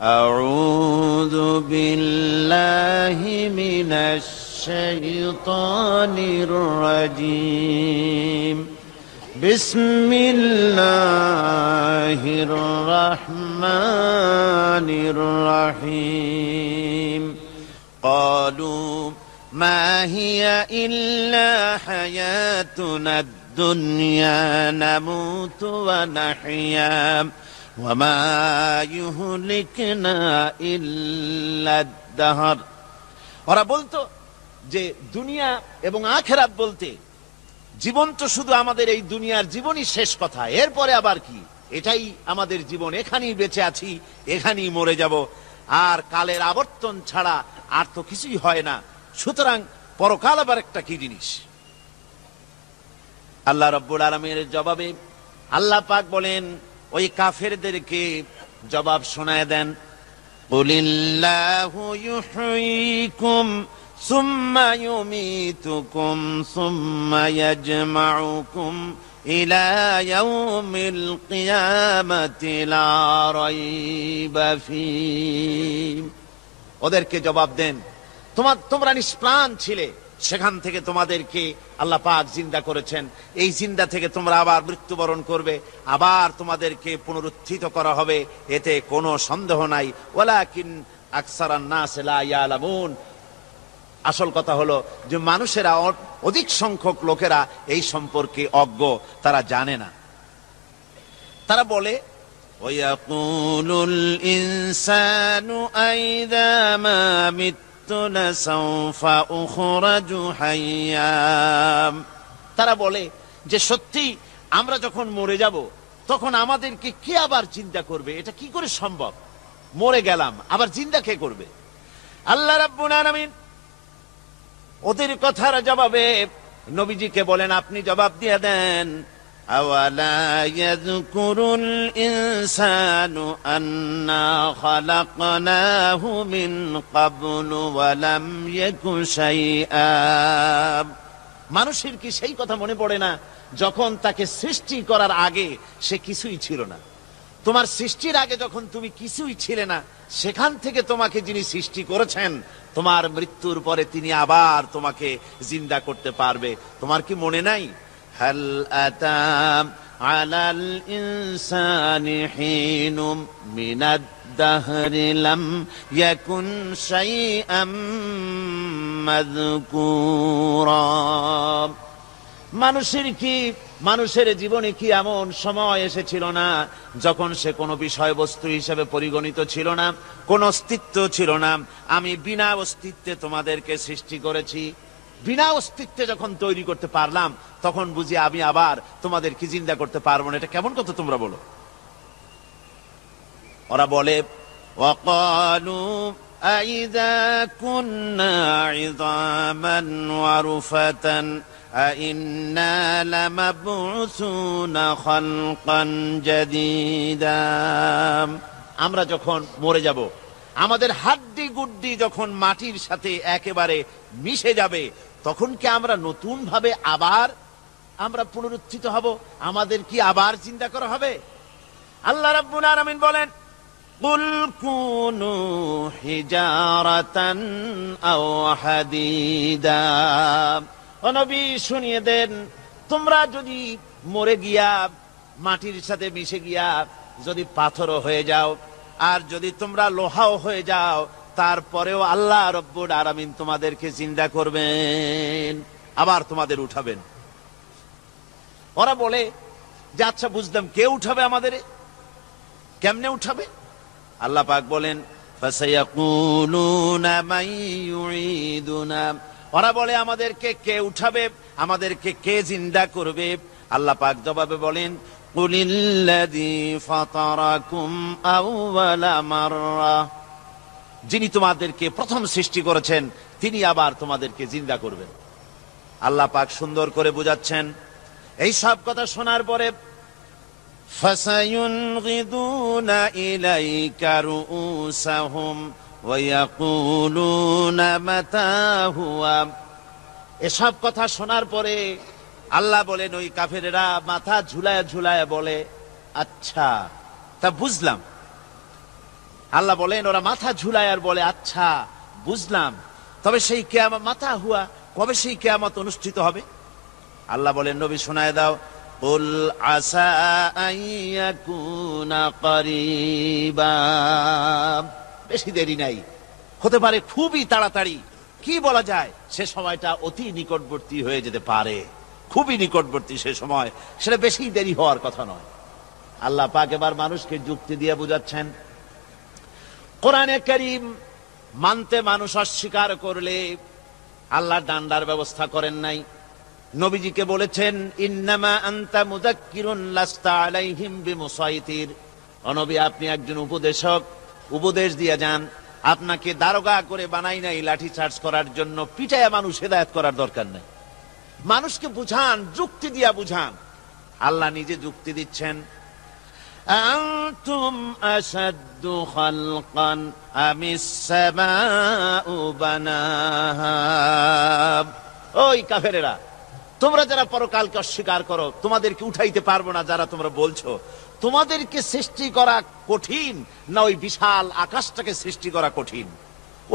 أعوذ بالله من الشيطان الرجيم بسم الله الرحمن الرحيم قالوا ما هي إلا حياتنا الدنيا نموت ونحيا وما يهلكنا إلا الدهر। ওরা বলতো যে দুনিয়া এবং আখিরাত বলতে জীবন তো শুধু আমাদের এই দুনিয়ার জীবনই শেষ কথা, এরপরে আবার কি, এটাই আমাদের জীবন, এখানেই বেঁচে আছি, এখানেই মরে যাব, আর কালের আবর্তন ছাড়া আর তো কিছুই হয় না, সুতরাং পরকাল আবার একটা কি জিনিস। আল্লাহ রাব্বুল আলামিনের জবাবে আল্লাহ পাক বলেন ওই কাফেরদেরকে জবাব শোনায় দেন, কুলিল্লাহু ইউহয়িকুম সুম্মা ইউমীতুকুম সুম্মা ইয়াজমাউকুম ইলা ইয়াউমিল কিয়ামাতি লা রাইবা ফীহ। ওদেরকে জবাব দেন, তোমরা নিষ্প্রাণ ছিলে, সেখান থেকে তোমাদেরকে আল্লাহ পাক জিন্দা করেছেন, এই জিন্দা থেকে তোমরা আবার মৃত্যুবরণ করবে, আবার তোমাদেরকে পুনরুত্থিত করা হবে, এতে কোনো সন্দেহ নাই। ওয়ালাকিন আকসারান নাস লা ইয়ালামুন। আসল কথা হলো যে মানুষেরা, অধিক সংখ্যক লোকেরা এই সম্পর্কে অজ্ঞ, তারা জানে না। তারা বলে ওয়ায়াকুলুল ইনসানু আইযা মা তারা বলে যে সত্যি আমরা যখন মরে যাব তখন আমাদেরকে কে আবার চিন্তা করবে, এটা কি করে সম্ভব, মরে গেলাম আবার চিন্তা কে করবে। আল্লাহ রাব্বুল আলামিন ওদের কথার জবাবে নবীজিকে বলেন, আপনি জবাব দিয়ে দেন, আওয়ালা ইয়াযকুরুল ইনসানু আন্না খালাকনাহু মিন ক্বাবলু ওয়া লাম ইয়াকু শাইআ। মানুষের কি সেই কথা মনে পড়ে না যখন তাকে সৃষ্টি করার আগে সে কিছুই ছিল না? তোমার সৃষ্টির আগে যখন তুমি কিছুই ছিলে না, সেখান থেকে তোমাকে যিনি সৃষ্টি করেছেন, তোমার মৃত্যুর পরে তিনি আবার তোমাকে জিন্দা করতে পারবে। তোমার কি মনে নাই, হাল আতা আলাল ইনসানি হিনুম মিনাদ দাহরি লাম ইয়াকুন শাইআম মাযকুরা। মানুষের জীবনে কি এমন সময় এসেছিল না যখন সে কোনো বিষয়বস্তু হিসেবে পরিগণিত ছিল না, কোন অস্তিত্ব ছিল না? আমি বিনা অস্তিত্বে তোমাদেরকে সৃষ্টি করেছি, বিনা অস্তিত্বে যখন তৈরি করতে পারলাম তখন বুঝি আমি আবার তোমাদেরকে জিন্দা করতে পারবো না। এটা কেমন কথা তোমরা বলো? ওরা বলে ওয়াকালু আইযা কুন্না ইযামান ওয়া রুফাতান আইন্না লামাবউসুনা খালকান জাদীদা। আমরা যখন মরে যাব, আমাদের হাড্ডি গুড্ডি যখন মাটির সাথে একেবারে মিশে যাবে, তখন কি আমরা নতুন ভাবে আবার আমরা পুনরুত্থিত হব? আমাদের কি আবার চিন্তা করা হবে? আল্লাহ রাব্বুল আলামিন বলেন, কুল কুনু হিজারাতান আও হাদিদা। ও নবী শুনিয়ে দেন, তোমরা যদি মরে গিয়া মাটির সাথে মিশে গিয়া যদি পাথরও হয়ে যাও, আর যদি তোমরা লোহাও হয়ে যাও, তারপরেও আল্লাহ রব্বুল আলামিন তোমাদেরকে জিন্দা করবেন, আবার তোমাদের উঠাবেন। ওরা বলে যে আচ্ছা বুঝলাম, কে উঠাবে আমাদের, কেমনে উঠাবে? আল্লাহ পাক বলেন, ফাসায়াকুলুনা মান ইউঈদুনা। ওরা বলে আমাদেরকে কে উঠাবে, আমাদেরকে কে জিন্দা করবে? আল্লাহ পাক জবাবে বলেন, কুলিল্লাযী ফাতারাকুম আউওয়ালা মাররা। যিনি তোমাদেরকে প্রথম সৃষ্টি করেছেন তিনি আবার তোমাদেরকে জিন্দা করবেন। আল্লাহ পাক সুন্দর করে বুঝাচ্ছেন। এই সব কথা শোনার পরে ফাসায়ুনগিদুনা ইলাইকা রুউসাহুম ওয়া ইয়াকুলুনা মাতা হুয়া। এসব কথা শোনার পরে আল্লাহ বলেন, ওই কাফেরেরা মাথা ঝুলায় ঝুলায় বলে, আচ্ছা তা বুঝলাম, আল্লাহ বলেন ওরা মাথা ঝুলায় আর বলে আচ্ছা বুঝলাম, তবে সেই কিয়ামত মাথা হুয়া, কবে সেই কিয়ামত অনুষ্ঠিত হবে? আল্লাহ বলেন নবী শোনায় দাও, কুল আসা আইয়াকুনা করিবা, বেশি দেরি নাই, হতে পারে খুবই তাড়াতাড়ি। কি বলা যায়, সে সময়টা অতি নিকটবর্তী হয়ে যেতে পারে, খুবই নিকটবর্তী সে সময়, সেটা বেশি দেরি হওয়ার কথা নয়। আল্লাহ পাক এবার মানুষকে যুক্তি দিয়ে বুঝাচ্ছেন, কোরআনে কারীম মানতে মানুষ অস্বীকার করলে আল্লাহ ডান্ডার ব্যবস্থা করেন নাই। নবীজিকে বলেছেন ইন্নামা আনতা মুযাক্কিরুন লাস্তা আলাইহিম বিমুসাইতির, ও নবী আপনি একজন উপদেশক, উপদেশ দিয়ে যান, আপনাকে দারোগা করে বানাই নাই লাঠি চার্জ করার জন্য, পিটায়া মানুষ হেদায়েত করার দরকার নাই। মানুষকে বুঝান, যুক্তি দিয়া বুঝান। আল্লাহ নিজে যুক্তি দিচ্ছেন, আনতুম আশাদ্দু খালকান আমিস সামাউ বানাহা, ওই কাফেরেরা, তোমরা যারা পরকালকে অস্বীকার করো, তোমাদেরকে উঠাইতে পারবো না যারা তোমরা বলছো, তোমাদেরকে সৃষ্টি করা কঠিন না ওই বিশাল আকাশটাকে সৃষ্টি করা কঠিন?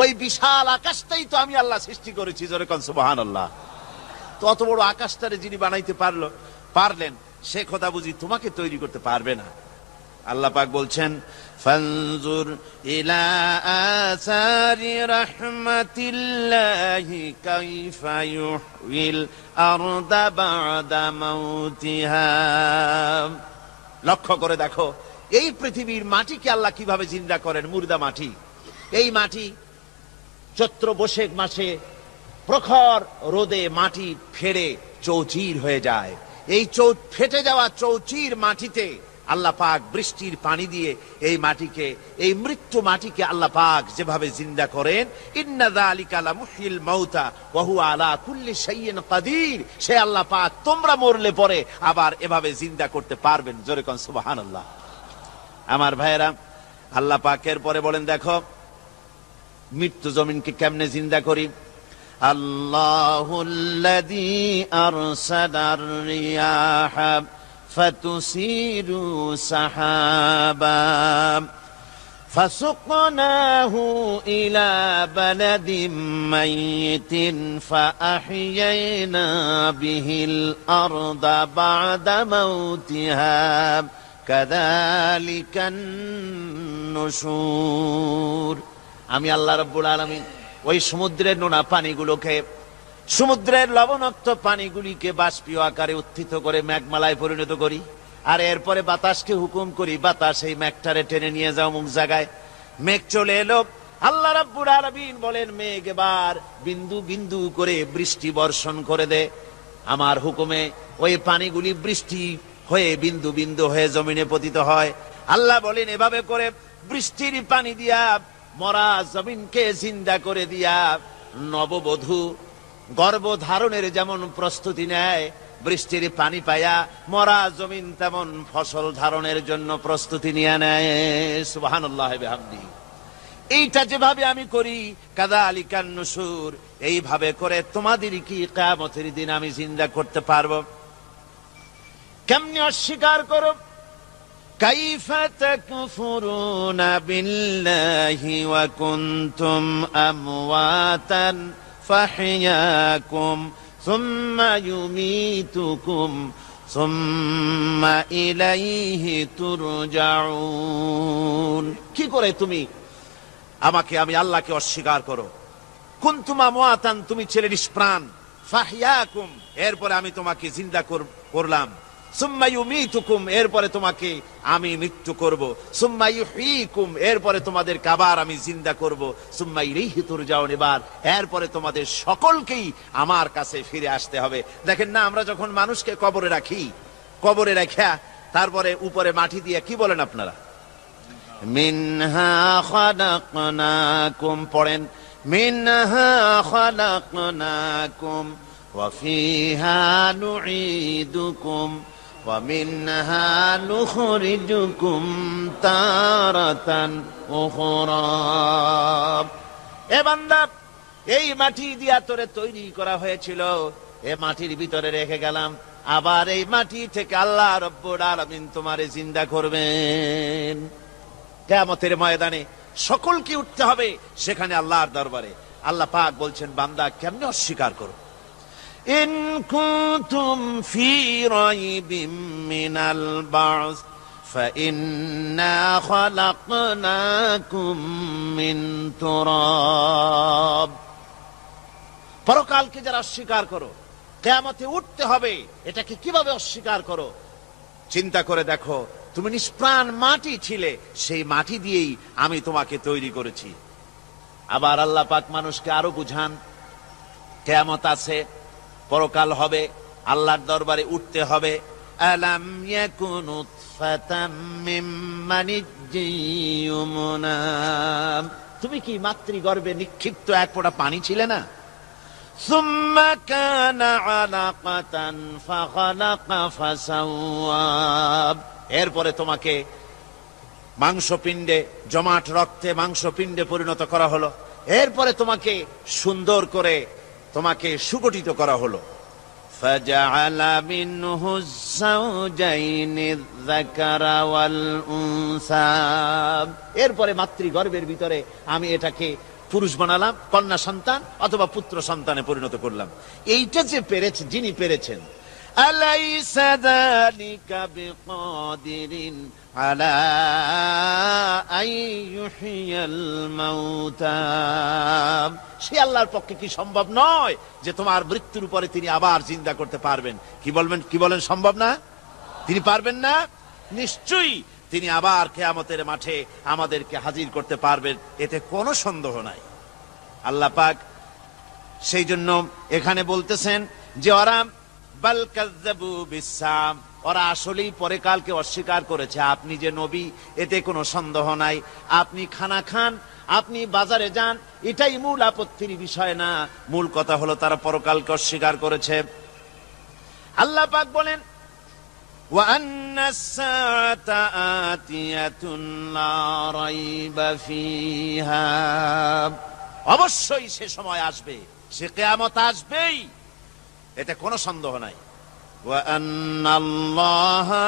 ওই বিশাল আকাশটাই তো আমি আল্লাহ সৃষ্টি করেছি, জোরে কোন সুবহানাল্লাহ। তো অত বড় আকাশটারে যিনি বানাইতে পারলেন, সে খোদা বুঝি তোমাকে তৈরি করতে পারবে না? আল্লাহ পাক বলছেন ফানজুর ইলা আসারি রাহমাতিল্লাহি কাইফা ইউহিল আরদা বাদা মাউতিহা, লক্ষ্য করে দেখো এই পৃথিবীর মাটিকে আল্লাহ কিভাবে জিন্দা করেন, মুর্দা মাটি। এই মাটি চৈত্র বৈশাখ মাসে প্রখর রোদে মাটি ফেড়ে চৌচির হয়ে যায়। এই ফেটে যাওয়া চৌচির মাটিতে আল্লাহ পাক বৃষ্টির পানি দিয়ে এই মাটিকে, এই মৃত্যু মাটিকে আল্লাহ পাক যেভাবে জিন্দা করেন, ইন্না যালিকা লামুহয়িল মাউতা ওয়া হুয়া আলা কুল্লি শাইইন কাদির, সে আল্লাহ পাক তোমরা মরলে পরে আবার এভাবে জিন্দা করতে পারবেন, জোরে কোন সুবহানাল্লাহ। আমার ভাইয়েরা, আল্লাহ পাকের পরে বলেন দেখো মৃত্যু জমিনকে কেমনে জিন্দা করি। আল্লাহুল্লাযী আরসালার রিয়াহা ফাতুসিরু সাহাবা ফাসুকনাহু ইলা বালাদিম মাইয়িতিন ফাআহইয়ানা বিহিল আরদা বা'দা মাউতিহা কাযালিকান নুশুর। আমি আল্লাহ রাব্বুল আলামিন ওই সমুদ্রের নোনা পানিগুলোকে, সমুদ্রের লবণাক্ত পানিগুলিকে বাষ্পীয় আকারে উত্থিত করে মেঘমালায় পরিণত করি, আর এরপরে বাতাসকে হুকুম করি, বাতাস এই মেঘটারে টেনে নিয়ে যাও মুখ জায়গায়। মেঘ চলে এলো, আল্লাহ রাব্বুল আলামিন বলেন মেঘ এবার বিন্দু বিন্দু করে বৃষ্টি বর্ষণ করে দে। আমার হুকুমে ওই পানিগুলি বৃষ্টি হয়ে বিন্দু বিন্দু হয়ে জমিনে পতিত হয়। আল্লাহ বলেন এভাবে করে বৃষ্টির পানি দিয়া মরা জমিনকে জিন্দা করে দিয়া নববধূ গর্ভধারণের যেমন প্রস্তুতি নেয়, বৃষ্টির পানি পায়া মরা জমিন তেমন ফসল ধারণের জন্য প্রস্তুতি নিয়ে নেয়। সুবহানাল্লাহ বিহামদিহি। এইটা যেভাবে আমি করি, কাযালিকান নুশুর, এইভাবে করে তোমাদের কি কিয়ামতের দিন আমি জিন্দা করতে পারবো? কেমনে অস্বীকার করো? কাইফা তাকফুরুনা বিল্লাহি ওয়া কুনতুম আমওয়াতান ফাহইয়াকুম সুম্মা ইউমীতুকুম সুম্মা ইলাইহি তুরজাউন। কি করে তুমি আমি আল্লাহকে অস্বীকার করো? কুনতুম আমওয়াতান, তুমি ছিলে নিষ্প্রাণ, ফাহইয়াকুম, এরপরে আমি তোমাকে জিন্দা করলাম, সুম্মা ইউমীতুকুম, এরপরে তোমাকে আমি মৃত্যু করব, সুম্মা ইউহয়ীকুম, এরপরে তোমাদের আবার আমি জিন্দা করব, সুম্মা ইলাইহি তুরজাউন, এরপরে তোমাদের সকলকেই আমার কাছে ফিরে আসতে হবে। দেখেন না, আমরা যখন মানুষকে কবরে রাখি, কবরে রাখা তারপরে উপরে মাটি দিয়ে কি বলেন আপনারা? মিনহা খালাকনাকুম, পড়েন মিনহা খালাকনাকুম ওয়া ফিহা নুঈদুকুম ওয়া মিনহা নুখরিজুকুম তারাতান উখরা। এ বান্দা, এই মাটি দিয়া তোরে তৈরি করা হয়েছিল, এ মাটির ভিতরে রেখে গেলাম, আবার এই মাটি থেকে আল্লাহ রাব্বুল আলামিন তোমারে জিন্দা করবেন। কিয়ামতের ময়দানে সকলকে উঠতে হবে সেখানে আল্লাহর দরবারে। আল্লাহ পাক বলছেন, বান্দা কেমনে অস্বীকার করো? ইন কুনতুম ফি রাইবিম মিনাল বা'স فإنا خلقناكم من تراب। পরকালকে যারা অস্বীকার করো, কিয়ামতে উঠতে হবে, এটাকে কিভাবে অস্বীকার করো? চিন্তা করে দেখো, তুমি নিষ্প্রাণ মাটি ছিলে, সেই মাটি দিয়েই আমি তোমাকে তৈরি করেছি। আবার আল্লাহ পাক মানুষকে আরো বুঝান, কিয়ামত আছে, পরকাল হবে, আল্লাহর দরবারে উঠতে হবে। আলাম ইয়াকুন নুতফাতাম মিন মানিয়্যিন ইউমনা। তুমি কি মাতৃগর্ভে নিক্ষিপ্ত এক ফোঁটা পানি ছিলে না? সুম্মা কানা আলাকাতান ফাখালাকা ফাসাওয়া। এরপরে তোমাকে মাংসপিণ্ডে, জমাট রক্তে মাংসপিণ্ডে পরিণত করা হলো। এরপরে তোমাকে সুন্দর করে তোমাকে সুগঠিত করা হলো। ফাজআলা মিনহু যাওজাইনি যাকারা ওয়াল উনসা। এরপরে মাতৃগর্ভের ভিতরে আমি এটাকে পুরুষ বানালাম, কন্যা সন্তান অথবা পুত্র সন্তানে পরিণত করলাম। এইটা যে পেরেছে, যিনি পেরেছেন, আলাইসা যালিকা বিকাদিরিন আলা আইয়ুহিয়াল মাউতা। সে আল্লাহর পক্ষে কি সম্ভব নয় যে তোমার মৃত্যুর উপরে তিনি আবার জিন্দা করতে পারবেন? কি বলেন সম্ভব না? তিনি পারবেন না? নিশ্চয়ই তিনি আবার কিয়ামতের মাঠে আমাদেরকে হাজির করতে পারবেন, এতে কোনো সন্দেহ নাই। আল্লাহ পাক সেই জন্য এখানে বলতেছেন যে ওরা বাল কাযযাবু বিসসাম, ওরা আসলেই পরকালকে অস্বীকার করেছে। আপনি যে নবী, এতে কোনো সন্দেহ নাই। আপনি খানা খান, আপনি বাজারে যান, এটাই মূল আপত্তির বিষয় না। মূল কথা হলো তারা পরকালকে অস্বীকার করেছে। আল্লাহ পাক বলেন, ওয়া আন্নাস সাআতা আতিয়াতুন লা রাইবা ফিহা। অবশ্যই সে সময় আসবে, সে কিয়ামত আসবেই, এতে কোনো সন্দেহ নাই। ওয়া আন্নাল্লাহা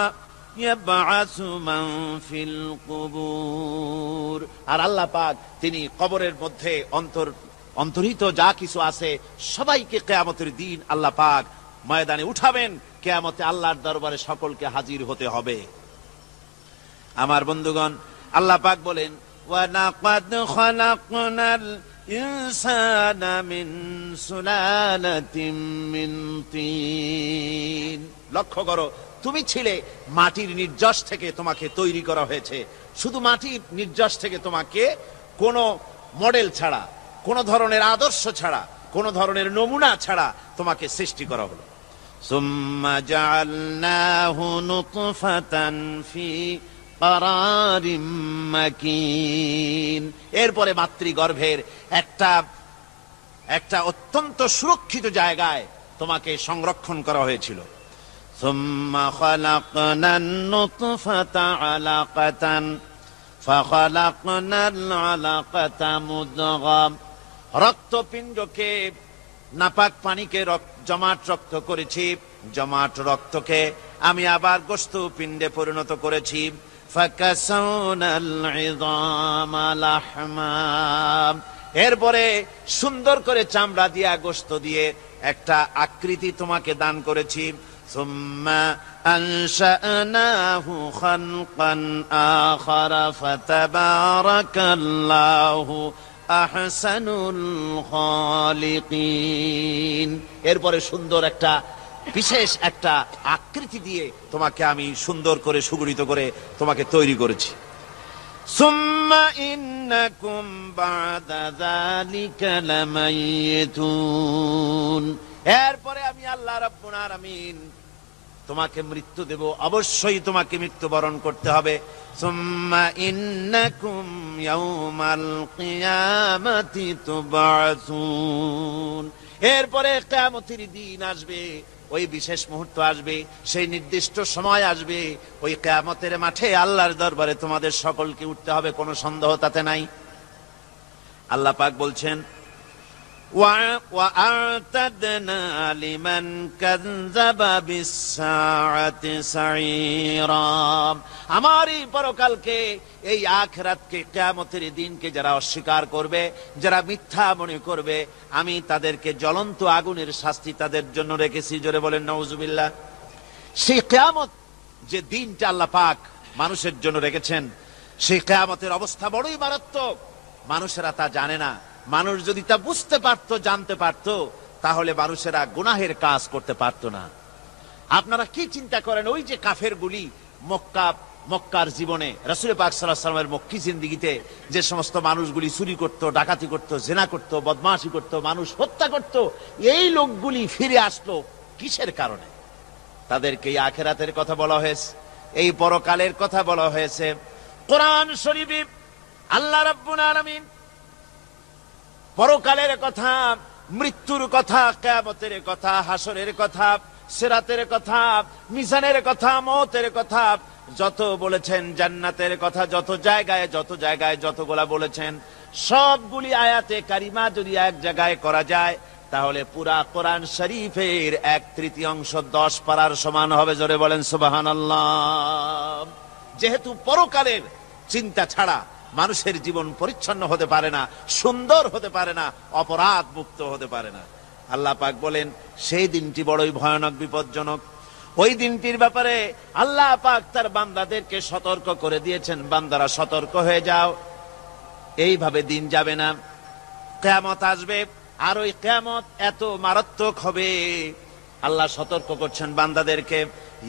ইয়াবআসু মান ফিল কুবুর। আর আল্লাহ পাক তিনি কবরের মধ্যে অন্তর্হিত যা কিছু আছে সবাইকে কিয়ামতের দিন আল্লাহ পাক ময়দানে উঠাবেন। কিয়ামতে আল্লাহর দরবারে সকলকে হাজির হতে হবে। আমার বন্ধুগণ, আল্লাহ পাক বলেন, ওয়া লাকাদ খালাকনাল ইনসানা মিন সুলালাতিন মিন তিন। লক্ষ্য করো, তুমি ছিলে মাটির নির্যাস থেকে, তোমাকে তৈরি করা হয়েছে। শুধু মাটির নির্যাস থেকে তোমাকে কোনো মডেল ছাড়া, কোনো ধরনের আদর্শ ছাড়া, কোনো ধরনের নমুনা ছাড়া তোমাকে সৃষ্টি করা হলো। সুম্মা জাআলনাহু নুতফাতান ফি কারারিম মাকিন। এরপরে মাতৃগর্ভের একটা অত্যন্ত সুরক্ষিত জায়গায় তোমাকে সংরক্ষণ করা হয়েছিল। সুম্মা খালাকনান নুতফাতা আলাকাতান ফাখালাকনাল আলাকাতা মুদগাম। রক্তপিণ্ডকে, নাপাক পানিকে জমাট রক্ত করেছি, জমাট রক্তকে আমি আবার গোশত পিণ্ডে পরিণত করেছি। ফাকাসাউনাল ইযামা লাহমা। এরপরে সুন্দর করে চামড়া দিয়া, গোশত দিয়ে একটা আকৃতি তোমাকে দান করেছি। সুম্মা আনশানাহু খালকান আখারা ফাতাবারাকাল্লাহু আহসানুল খালিকিন। এরপরে সুন্দর একটা বিশেষ একটা আকৃতি দিয়ে তোমাকে আমি সুন্দর করে সুগঠিত করে তোমাকে তৈরি করেছি। সুম্মা ইন্নাকুম বা'দা যালিকা লামাইয়িতুন। এরপরে আমি আল্লাহ রাব্বুল আলামিন তোমাকে মৃত্যু দেব, অবশ্যই তোমাকে মৃত্যুবরণ করতে হবে। সুম্মা ইন্নাকুম ইয়াউমাল কিয়ামাতি তুবআসুন। এরপরে কিয়ামতের দিন আসবে, ওই বিশেষ মুহূর্ত আসবে, সেই নির্দিষ্ট সময় আসবে, ওই কিয়ামতের মাঠে আল্লাহর দরবারে তোমাদের সকলকে উঠতে হবে, কোনো সন্দেহ তাতে নাই। আল্লাহ পাক বলছেন, وأعتدنا لمن كذب بالساعة سعيرا। আমার এই পরকালকে, এই আখিরাতকে, কিয়ামতের দিনকে যারা অস্বীকার করবে, যারা মিথ্যা মনে করবে, আমি তাদেরকে জ্বলন্ত আগুনের শাস্তি তাদের জন্য রেখেছি। জোরে বলেন নাউজুবিল্লাহ। সেই কিয়ামত যে দিনটা আল্লাহ পাক মানুষের জন্য রেখেছেন, সেই কিয়ামতের অবস্থা বড়ই মারাত্মক। মানুষেরা তা জানে না। মানুষ যদি তা বুঝতে পারত, জানতে পারত, তাহলে মানুষেরা গুনাহের কাজ করতে পারত না। আপনারা কি চিন্তা করেন, ওই যে কাফেরগুলি মক্কার জীবনে, রাসূল পাক সাল্লাল্লাহু আলাইহি ওয়াসাল্লামের মক্কি জিন্দেগিতে যে সমস্ত মানুষগুলি চুরি করত, ডাকাতি করত, জিনা করত, বদমাশি করত, মানুষ হত্যা করত, এই লোকগুলি ফিরে আসলো কিসের কারণে? তাদেরকে এই আখিরাতের কথা বলা হয়েছে, এই পরকালের কথা বলা হয়েছে। কোরআন শরীফে আল্লাহ রাব্বুল আলামিন পরকালের কথা, মৃত্যুর কথা, কিয়ামতের কথা, হাসরের কথা, সিরাতের কথা, মিজানের কথা, মওতের কথা যত বলেছেন, জান্নাতের কথা যত জায়গায় যতগুলা বলেছেন, সবগুলি আয়াতে কারিমা যদি এক জায়গায় করা যায়, তাহলে পুরা কোরআন শরীফের 1/3 10 পারার সমান হবে। জোরে বলেন সুবহানাল্লাহ। যেহেতু পরকালের চিন্তা ছাড়া মানুষের জীবন পরিচ্ছন্ন হতে পারে না, সুন্দর হতে পারে না, অপরাধ মুক্ত হতে পারে না। আল্লাহ পাক বলেন সেই দিনটি বড়ই ভয়ানক, বিপজ্জনক। ওই দিনটির ব্যাপারে আল্লাহ পাক তার বান্দাদেরকে সতর্ক করে দিয়েছেন, বান্দারা সতর্ক হয়ে যাও, এইভাবে দিন যাবে না, কিয়ামত আসবে। আর ওই কিয়ামত এত মারাত্মক হবে, আল্লাহ সতর্ক করছেন বান্দাদেরকে।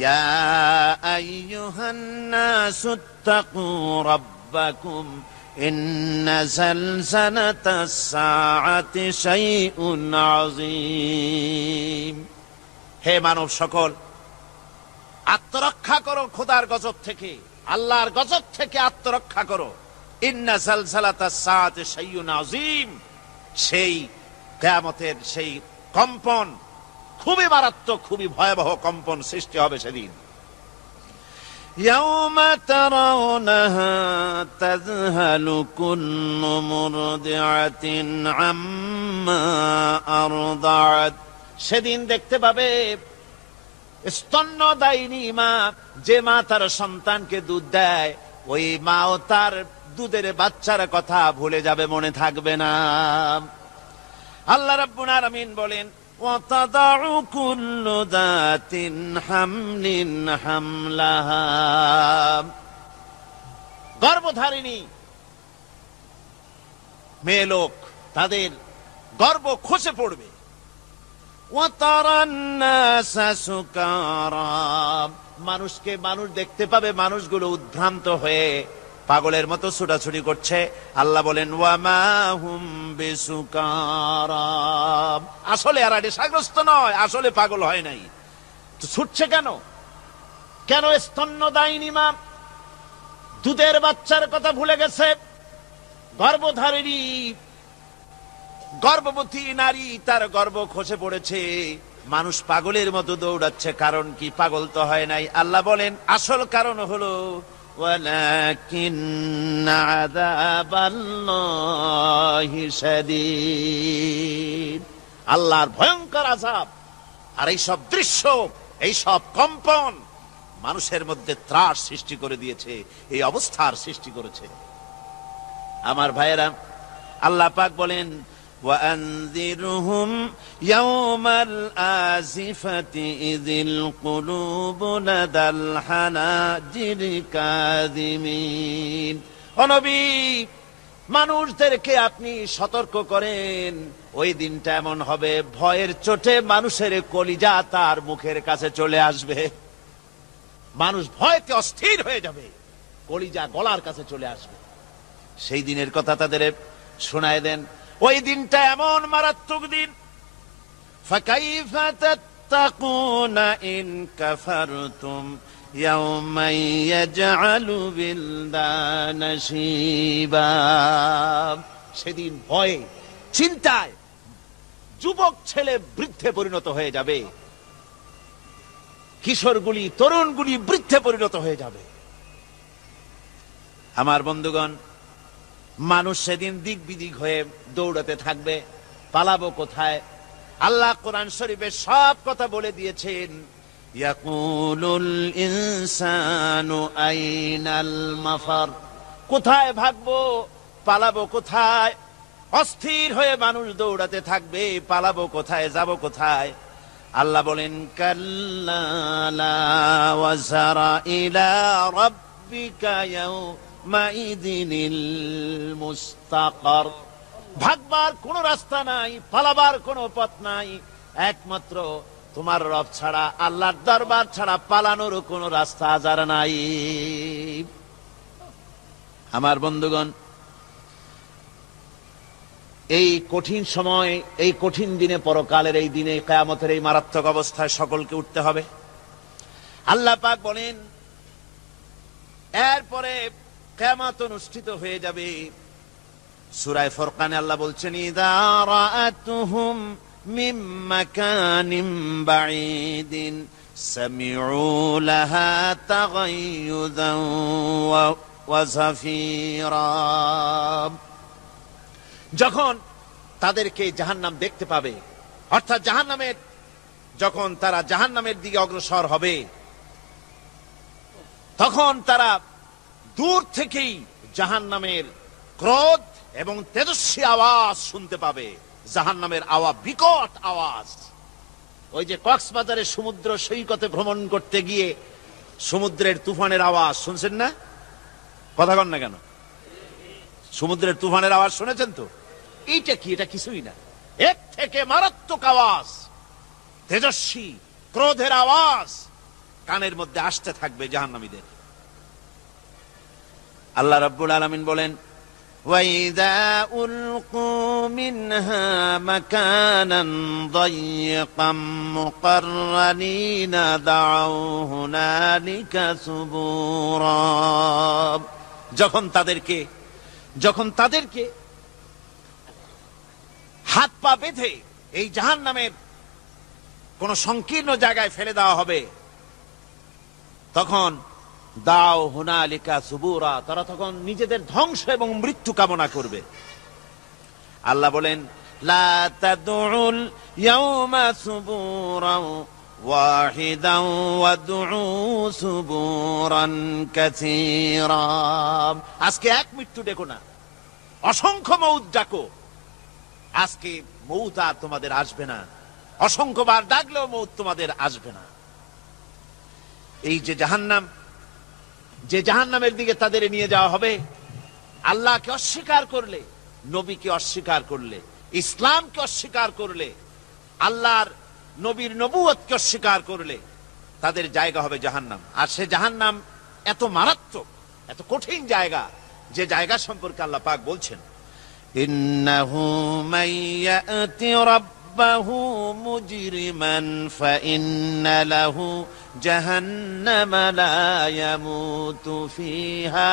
ইয়া আইয়ুহান নাসুত্তাকু রাব্বাকুম ইন্না যালযালাতাস সাআতি শাইউন আযীম। হে মানব সকল, আত্মরক্ষা করো খোদার গজব থেকে, আল্লাহর গজব থেকে আত্মরক্ষা করো। ইন্না যালযালাতাস সাআতি শাইউন আযীম, সেই কিয়ামতের সেই কম্পন খুবই মারাত্মক, খুবই ভয়াবহ কম্পন সৃষ্টি হবে সেদিন। ইয়াউমা তারাউনাহা তাযহালু কুল্লু মুরদিআতিন আম্মা আরদাআত। সেদিন দেখতে পাবে স্তন্যদায়িনী মা, যে মা তার সন্তানকে দুধ দেয়, ওই মাও তার দুধের বাচ্চার কথা ভুলে যাবে, মনে থাকবে না। আল্লাহ রাব্বুল আলামিন বলেন ওয়াতাদাউ কুল্লু যাতিন হামলিন হামলাহা। গর্ভধারিণী মেয়ে লোক, তাদের গর্ভ খসে পড়বে। ওয়াতারান নাসা সুকারা, মানুষকে মানুষ দেখতে পাবে, মানুষগুলো উদ্ভ্রান্ত হয়ে পাগলের মতো ছুটাছুটি করছে। আল্লাহ বলেন ওয়ামা হুম বিসুকারা, আসলে আর নেশাগ্রস্ত নয়, আসলে পাগল হয় নাই। তো ছুটছে কেন? কেন? স্তন্যদায়িনী মা দুধের বাচ্চার কথা ভুলে গেছে। গর্ভধারিণী গর্ভবতী নারী, তার গর্ভ খসে পড়েছে, মানুষ পাগলের মতো দৌড়াচ্ছে। কারণ কি? পাগল তো হয় নাই। আল্লাহ বলেন আসল কারণ হলো ওয়ালাকিন্না আযাবাল্লাহি শাদীদ, আল্লাহর ভয়ঙ্কর আযাব। আর এই সব দৃশ্য, এই সব কম্পন মানুষের মধ্যে ত্রাস সৃষ্টি করে দিয়েছে, এই অবস্থার সৃষ্টি করেছে। আমার ভাইয়েরা, আল্লাহ পাক বলেন وأنذرهم يوم الآزفة إذ القلوب لدى الحناجر كاظمين। ও নবী, মানুষদেরকে আপনি সতর্ক করেন, ওই দিনটা এমন হবে, ভয়ের চোটে মানুষের কলিজা তার মুখের কাছে চলে আসবে। মানুষ ভয়তে অস্থির হয়ে যাবে, কলিজা গলার কাছে চলে আসবে। সেই দিনের কথা তাদের শোনায় দেন। ওই দিনটা এমন মারাত্মক দিন। ফাকাইফা তাত্তাকুনা ইন কাফারতুম ইয়াওমা ইয়াজআলু বিলদানা শিবা। সেদিন ভয়ে, চিন্তায় যুবক ছেলে বৃদ্ধে পরিণত হয়ে যাবে, কিশোরগুলি, তরুণগুলি বৃদ্ধে পরিণত হয়ে যাবে। আমার বন্ধুগণ, মানুষ সেদিন দিক বিদিক হয়ে দৌড়াতে থাকবে, পালাবো কোথায়? আল্লাহ কোরআন শরীফে সব কথা বলে দিয়েছেন। ইয়াকুলুল ইনসানু আইনাল মাফার, কোথায় ভাগবো, পালাবো কোথায়? অস্থির হয়ে মানুষ দৌড়াতে থাকবে, পালাবো কোথায়, যাব কোথায়? আল্লাহ বলেন কাল্লা লা ওয়াজারা ইলা রাব্বিকা ইয়াউমাইযিনিল মুস্তাকার। ভাগবার কোন রাস্তা নাই, পালাবার কোন পথ নাই, একমাত্র তোমার রব ছাড়া, আল্লাহর দরবার ছাড়া পালানোর কোন রাস্তা আজার নাই। আমার বন্ধুগণ, এই কঠিন সময়, এই কঠিন দিনে, পরকালের এই দিনে, কিয়ামতের এই মারাত্মক অবস্থায় সকলকে উঠতে হবে। আল্লাহ পাক বলেন এরপরে কিয়ামত অনুষ্ঠিত হয়ে যাবে। সূরা ফুরকানে আল্লাহ বলছেন ইযা রাআতুহুম মিন মাকানিন বাঈদিন সামিউ লাহা তাগায়ুযান ওয়া যাফীরা। যখন তাদেরকে জাহান্নাম দেখতে পাবে, অর্থাৎ জাহান্নামের, যখন তারা জাহান্নামের দিকে অগ্রসর হবে, তখন তারা দূর থেকেই জাহান্নামের ক্রোধ এবং তেজস্বী আওয়াজ শুনতে পাবে। জাহান্নামের আওয়াজ, বিকট আওয়াজ। ওই যে কক্সবাজারের সমুদ্র সৈকতে ভ্রমণ করতে গিয়ে সমুদ্রের তুফানের আওয়াজ শুনছেন না? কথা কন না কেন? সমুদ্রের তুফানের আওয়াজ শুনেছেন তো? এইটা কি? এটা কিছুই না, এক থেকে মারাত্মক আওয়াজ, তেজস্বী ক্রোধের আওয়াজ কানের মধ্যে আসতে থাকবে জাহান্নামীদের। আল্লাহ রাব্বুল আলামিন বলেন ওয়াইযা উলকু মিনহা মাকানান দায়্যিকাম মুকাররানিনা দাউ হুনালিকা সুবুরা। যখন তাদেরকে হাত পা বেঁধে এই জাহান্নামের কোন সংকীর্ণ জায়গায় ফেলে দেওয়া হবে, তখন দাও হুনালিকা সুবুরা, তারা তখন নিজেদের ধ্বংস এবং মৃত্যু কামনা করবে। আল্লাহ বলেন লা তাদউল ইয়াউমা সুবুরান ওয়াহিদান ওয়াদউ সুবুরান কাসীরা। আজকে এক মৃত্যু ডেকো না, অসংখ্য মউত ডাকো। আজকে মউত আর তোমাদের আসবে না, অসংখ্যবার ডাকলেও মউত তোমাদের আসবে না। এই যে জাহান্নাম, যে জাহান্নামের দিকে তাদের নিয়ে যাওয়া হবে, আল্লাহকে অস্বীকার করলে, নবীকে অস্বীকার করলে, ইসলামকে অস্বীকার করলে, আল্লাহর নবীর নবুয়তকে অস্বীকার করলে তাদের জায়গা হবে জাহান্নাম। আর সে জাহান্নাম এত মারাত্মক, এত কঠিন জায়গা, যে জায়গা সম্পর্কে আল্লাহ পাক বলছেন ইন্নাহু মাইয়াতি রাব্বাহু মুজরিমান ফাইন্না লাহু জাহান্নামা লা ইয়ামুতু ফিহা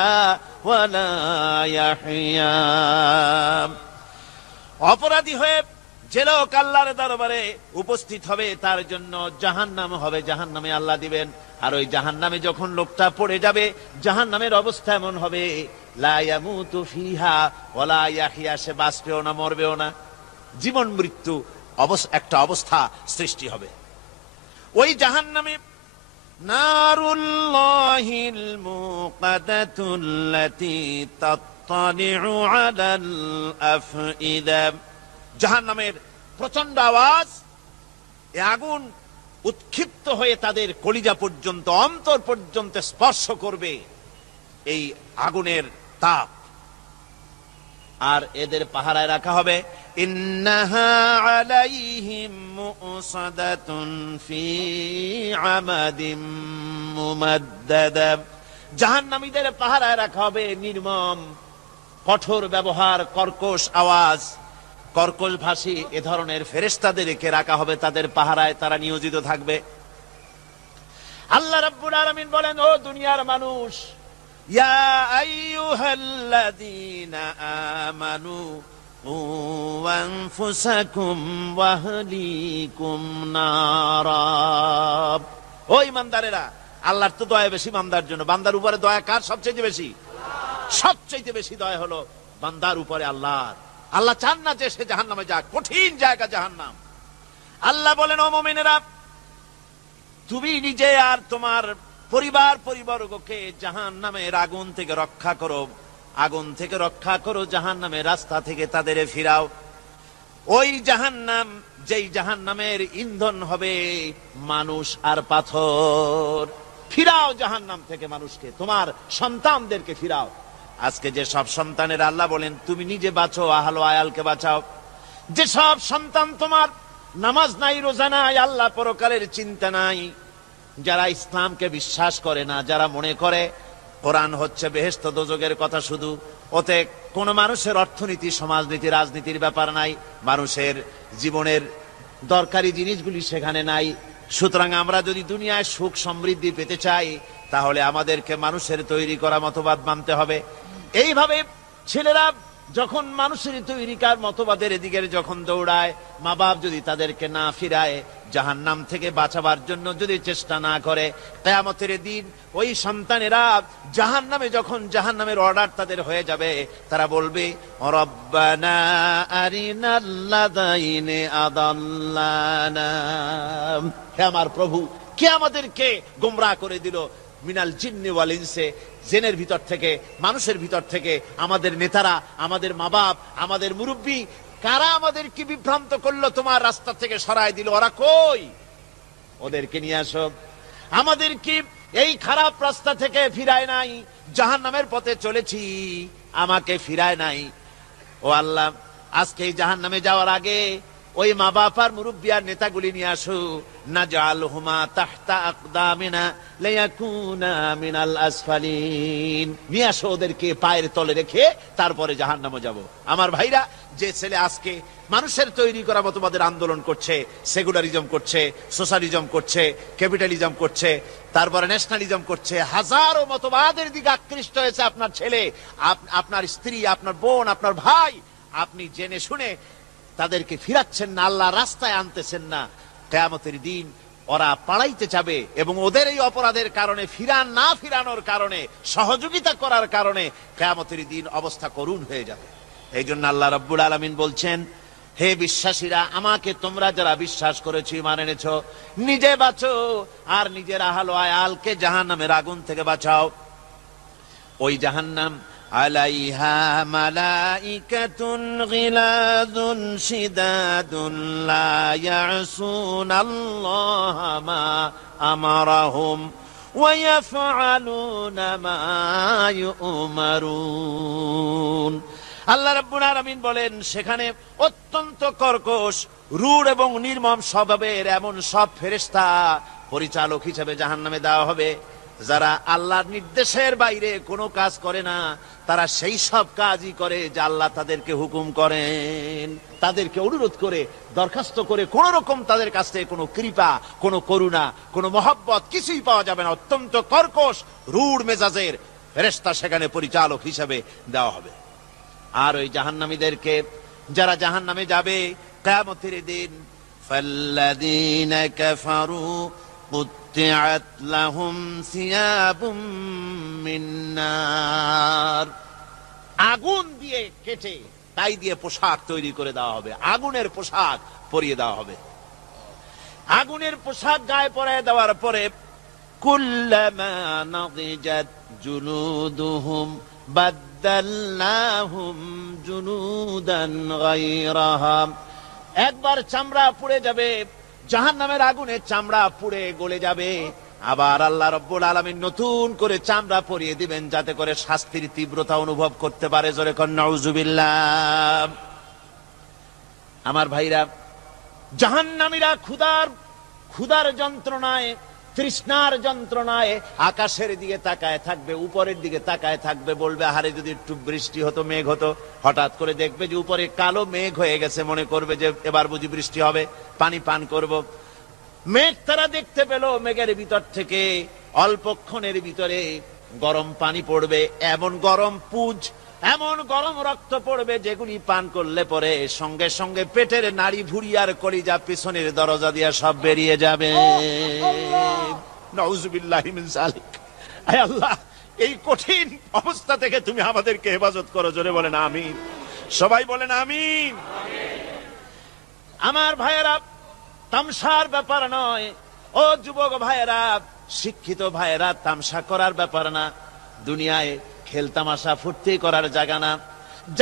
ওয়া লা ইয়াহইয়া। অপরাধী হয়ে যে লোক আল্লাহর দরবারে উপস্থিত হবে, তার জন্য জাহান্নাম হবে, জাহান্নামে আল্লাহ দিবেন। আর ওই জাহান্নামে যখন লোকটা পড়ে যাবে, জাহান্নামের অবস্থা এমন হবে লা ইয়ামুতু ফিহা ওয়া লা ইয়াহইয়া, সে বাঁচবেও না, মরবেও না, জীবন মৃত্যু একটা অবস্থা সৃষ্টি হবে। ওই জাহান্নামে নারুল্লাহিল মুকাদাতুল্লাতী তাত্তালিউ আলাল আফইদা। জাহান্নামের প্রচন্ড আওয়াজ, এ আগুন উৎক্ষিপ্ত হয়ে তাদের কলিজা পর্যন্ত, অন্তর পর্যন্ত স্পর্শ করবে এই আগুনের তাপ। আর এদের পাহারায় রাখা হবে ইন্নাহা আলাইহিম মুসাদাতুন ফি আমাদিম মুমাদ্দাদা। জাহান্নামীদের পাহারায় রাখা হবে নির্মম, কঠোর ব্যবহার, কর্কশ আওয়াজ, কর্কশ ভাষী এ ধরনের ফেরেশতাদেরকে রাখা হবে তাদের পাহারায়, তারা নিয়োজিত থাকবে। আল্লাহ রাব্বুল আলামিন বলেন, ও দুনিয়ার মানুষ, ইয়া আইয়ুহাল্লাযীনা আমানু কু আনফুসাকুম ওয়া আহলিকুম নারা। ও ঈমানদারেরা, আল্লাহর তো দয়া বেশি বান্দার জন্য। বান্দার উপরে দয়া কার সবচেয়ে বেশি? সবচেয়ে বেশি দয়া হলো বান্দার উপরে আল্লাহর। আল্লাহ চান না যে সে জাহান্নামে যাক, কঠিন জায়গা জাহান্নাম। আল্লাহ বলেন, ও মুমিনেরা, তুমি নিজে আর তোমার পরিবারবর্গকে জাহান্নামের আগুন থেকে রক্ষা করো, আগুন থেকে রক্ষা করো, জাহান্নামের রাস্তা থেকে তাদের ফিরাও। ওই জাহান্নাম, যেই জাহান্নামের ইন্ধন হবে মানুষ আর পাথর। ফিরাও জাহান্নাম থেকে মানুষকে, তোমার সন্তানদেরকে ফিরাও। আজকে যে সব সন্তানের আল্লাহ বলেন তুমি নিজে বাঁচো, আহলো আয়ালকে বাঁচাও। যে সব সন্তান তোমার নামাজ নাই, রোজা নাই, আল্লাহ পরকালের চিন্তা নাই, যারা ইসলামকে বিশ্বাস করে না, যারা মনে করে কোরআন হচ্ছে বেহেশত দোজখের কথা শুধু, ওতে কোন মানুষের অর্থনীতি, সমাজনীতি, রাজনীতির ব্যাপার নাই, মানুষের জীবনের দরকারি জিনিসগুলি সেখানে নাই। সুতরাং আমরা যদি দুনিয়ায় সুখ সমৃদ্ধি পেতে চাই, তাহলে আমাদেরকে মানুষের তৈরি করা মতবাদ মানতে হবে। এইভাবে ছেলেরা যখন মানুষের তৈরিকার মতবাদের দিকে যখন দৌড়ায়, মা বাপ যদি তাদেরকে না ফিরায়, জাহান্নাম থেকে বাঁচাবার জন্য যদি চেষ্টা না করে, কিয়ামতের দিন ওই সন্তানেরা জাহান্নামে, যখন জাহান্নামের অর্ডার তাদের হয়ে যাবে, তারা বলবে, রব্বানা আরিনাল্লাযাইনি আদাল্লানা, হে আমার প্রভু, কে আমাদেরকে গোমরাহ করে দিল, মিনাল জিন্নি ওয়াল ইনসে, জিনের ভিতর থেকে, মানুষের ভিতর থেকে, আমাদের নেতারা, আমাদের মা বাপ, আমাদের মুরব্বী, কারা আমাদেরকে বিভ্রান্ত করলো, তোমার রাস্তা থেকে সরায় দিল, ওরা কই? ওদেরকে নিয়ে আসো। আমাদেরকে এই খারাপ রাস্তা থেকে ফিরায় নাই, জাহান্নামের পথে চলেছি, আমাকে ফিরায় নাই। ও আল্লাহ, আজকে এই জাহান্নামে যাওয়ার আগে ওই মা বাপ আর মুরব্বী আর নেতাগুলি নিয়ে আসো। নাজআলহুমা তাহতা আকদামিনা লিয়াকুনা মিনাল আসফালিন, নিয়ে আসো ওদেরকে পায়ের তলে রেখে, তারপরে জাহান্নামে যাব। আমার ভাইরা, যে ছেলে আজকে মানুষের তৈরি করা মতবাদের আন্দোলন করছে, সেকুলারিজম করছে, সোশ্যালিজম করছে, ক্যাপিটালিজম করছে, তারপরে ন্যাশনালিজম করছে, হাজারো মতবাদের দিকে আকৃষ্ট হয়েছে আপনার ছেলে, আপনার স্ত্রী, আপনার বোন, আপনার ভাই, আপনি জেনে শুনে তাদেরকে ফিরাচ্ছেন না, আল্লাহর রাস্তায় আনতেছেন না। কিয়ামতের দিন ওরা পালাইতে যাবে, এবং ওদের এই অপরাধের কারণে, না ফিরানোর কারণে, সহযোগিতা করার কারণে কিয়ামতের দিন অবস্থা করুণ হয়ে যাবে। এই জন্য আল্লাহ রাব্বুল আলামিন বলছেন, হে বিশ্বাসীরা, আমাকে তোমরা যারা বিশ্বাস করেছো, ঈমান এনেছো, নিজে বাঁচো আর নিজের আহলো আয়ালকে জাহান্নামের আগুন থেকে বাঁচাও। ওই জাহান্নাম আলাইহা মালাইকাতুন গিলাযুন শিদাদুন লা ইয়াসুনাল্লাহা মা আমারাহুম ওয়া ইয়াফআলুনা মা ইউমারুন। আল্লাহ রাব্বুল আলামিন বলেন, সেখানে অত্যন্ত কর্কশ, রূঢ় এবং নির্মম স্বভাবের এমন সব ফেরেশতা পরিচালক হিসেবে জাহান্নামে দেওয়া হবে, যারা আল্লাহর নির্দেশের বাইরে কোনো কাজ করে না, তারা সেই সব কাজই করে যা আল্লাহ তাদেরকে হুকুম করেন। তাদেরকে অনুরোধ করে, দরখাস্ত করে কোন রকম তাদের কাছ থেকে কোনো কৃপা, কোনো করুণা, কোনো মহব্বত কিছুই পাওয়া যাবে না। অত্যন্ত কর্কশ, রূঢ় মেজাজের ফেরেশতা সেখানে পরিচালক হিসেবে দেওয়া হবে। আর ওই জাহান্নামীদেরকে, যারা জাহান্নামে যাবে কিয়ামতের দিন, ফাল্লাযীনা কাফারু কুত্তিআত লাহুম সিয়াবুম মিন নার, আগুন দিয়ে কেটে তাই দিয়ে পোশাক তৈরি করে দেওয়া হবে, আগুনের পোশাক পরিয়ে দেওয়া হবে। আগুনের পোশাক গায়ে পরায় দেওয়ার পরে, কুল্লামা নাদিজাত জুলুদুহুম বাদদালনাহুম জুলুদান গায়রাহা, একবার চামড়া পুড়ে যাবে, জাহান্নামের আগুনে চামড়া পুড়ে গলে যাবে, আবার আল্লাহ রাব্বুল আলামিন নতুন করে চামড়া পরিয়ে দিবেন, যাতে করে শাস্তির তীব্রতা অনুভব করতে পারে। জোরে কোন নাউজুবিল্লাহ। আমার ভাইরা, জাহান্নামীরা ক্ষুধার যন্ত্রণায়, তৃষ্ণার যন্ত্রণায় আকাশের দিকে তাকায় থাকবে, উপরের দিকে তাকায় থাকবে, বলবে, আহারে যদি একটু বৃষ্টি হতো, মেঘ হতো। হঠাৎ করে দেখবে যে উপরে কালো মেঘ হয়ে গেছে, মনে করবে যে এবার বুঝি বৃষ্টি হবে, পানি পান করব। মেঘ তারা দেখতে পেল, মেঘের ভিতর থেকে অল্পক্ষণের ভিতরে গরম পানি পড়বে, এমন গরম পুঁজ, এমন গরম রক্ত পড়বে, যেগুলি পান করলে পরে সঙ্গে সঙ্গে পেটের নাড়ি, ভুঁড়ি আর কলিজা পিছনের দরজা দিয়ে সব বেরিয়ে যাবে। নাউজুবিল্লাহি মিন যালিক। আয় আল্লাহ, এই কঠিন অবস্থা থেকে তুমি আমাদেরকে হেফাজত করো। জোরে বলেন আমিন। সবাই বলেন আমিন। আমার ভাইয়েরা, তামসার ব্যাপার নয়। ও যুবক ভাইয়েরা, শিক্ষিত ভাইয়েরা, তামসা করার ব্যাপার না। দুনিয়ায় খেল তামাশা ফুর্তি করার জায়গা না।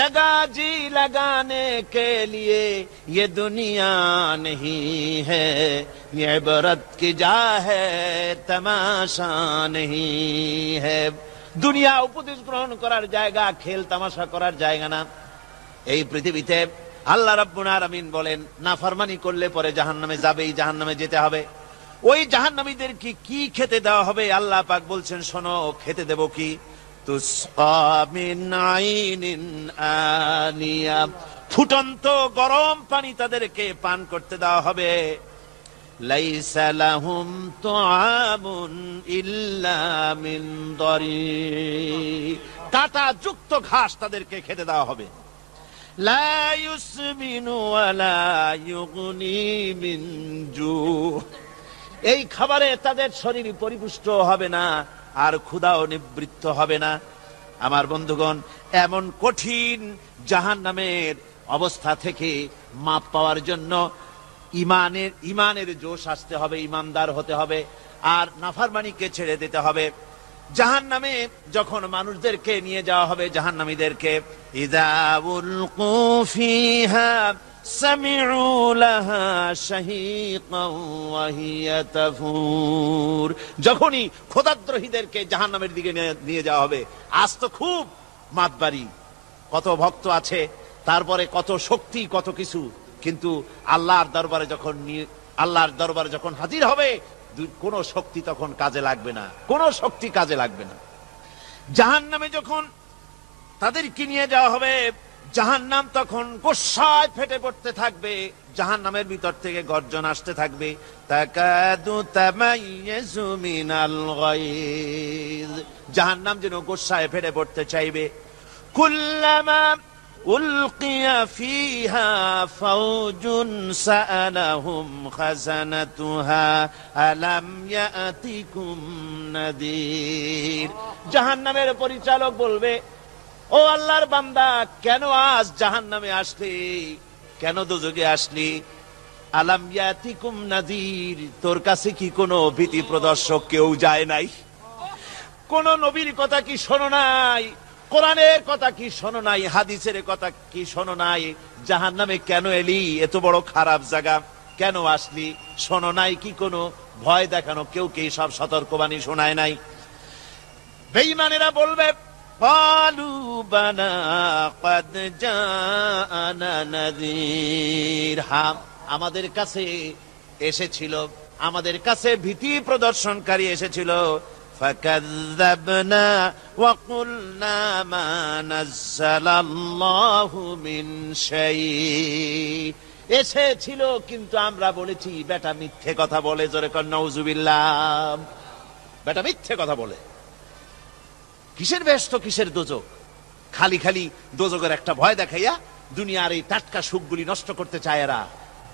जगह जी लगाने के लिए ये दुनिया नहीं है, ये इबरत की जा है, तमाशा नहीं है। দুনিয়া উপদেশ গ্রহণ করার জায়গা, খেল তামাশা করার জায়গা না। এই পৃথিবীতে আল্লাহ রাব্বুল আলামিন বলেন, নাফরমানি করলে পরে জাহান্নামে যাবেই, জাহান্নামে যেতে হবে। ওই জাহান্নামীদেরকে কি খেতে দেওয়া হবে? আল্লাহ পাক বলছেন, শোনো, খেতে দেব কি? তুসকা মিন আইনিন আনিয়া, ফুটন্ত গরম পানি তাদেরকে পান করতে দেওয়া হবে। লাইসা লাহুম তুআমুন ইল্লা মিন দারি, কাঁটা যুক্ত ঘাস তাদেরকে খেতে দেওয়া হবে। লা ইউসমিনু ওয়ালা ইউগনি মিন জু, এই খাবারে তাদের শরীর পরিপুষ্ট হবে না, আর ক্ষুধাও নিবৃত্ত হবে না। আমার বন্ধুগণ, এমন কঠিন জাহান্নামের অবস্থা থেকে মাপ পাওয়ার জন্য ইমানের জোশ আসতে হবে, ইমানদার হতে হবে, আর নাফরমানিকে ছেড়ে দিতে হবে। জাহান্নামে যখন মানুষদেরকে নিয়ে যাওয়া হবে, জাহান্নামীদেরকে, ইযা উলকু ফিহা সামিউ লাহা শাহীকান ওয়া হিয়া তাফুর, যখনই খোদাদ্রোহীদেরকে জাহান্নামের দিকে নিয়ে যাওয়া হবে, আজ তো খুব মাতবাড়ি, কত ভক্ত আছে, তারপরে কত শক্তি, কত কিছু, কিন্তু আল্লাহর দরবারে যখন হাজির হবে, কোন শক্তি তখন কাজে লাগবে না, কোন শক্তি কাজে লাগবে না। জাহান্নামে যখন তাদেরকে নিয়ে যাওয়া হবে, জাহান্নাম তখন গোসায় ফেটে পড়তে থাকবে, জাহান্নামের ভিতর থেকে গর্জন আসতে থাকবে, তাকাদু তামাইয়াজু মিনাল গায়জ, জাহান্নাম যেন গোসায় ফেটে পড়তে চাইবে। কুল্লামা উলকিয়া ফিহা ফাওজুন সাআলাহুম খাজানাতুহা আলাম ইয়াতিকুম নাদির, জাহান্নামের পরিচালক বলবে, ও আল্লাহর বান্দা, কেন আজ জাহান্নামে আসলি, কেন দোজখে আসলি? আলাম ইয়াতিকুম নাদির, তোর কাছে কি কোনো ভীতি প্রদর্শক কেউ যায় নাই? কোন নবীর কথা কি শোনো নাই? কোরআনের কথা কি শোনো নাই? হাদিসের কথা কি শোনো নাই? জাহান্নামে কেন এলি? এত বড় খারাপ জায়গা কেন আসলি? শোনো নাই কি? কোনো ভয় দেখানো কেউ কে সব সতর্কবাণী শোনায় নাই? বেঈমানেরা বলবে, قالوا بلى قد جاءنا نذير, হ্যাঁ, আমাদের কাছে এসেছিল, আমাদের কাছে ভীতি প্রদর্শনকারী এসেছিল। فكذبنا وقلنا ما نزل الله من شيء, এসেছিল কিন্তু আমরা বলেছি বেটা মিথ্যে কথা বলে। জোরে কর নাউজুবিল্লাহ। বেটা মিথ্যে কথা বলে। কিসের ব্যস্ত, কিসের দোজক? খালি খালি দোজকের একটা ভয় দেখাইয়া দুনিয়ার এই টাটকা সুখগুলি নষ্ট করতে চায় এরা।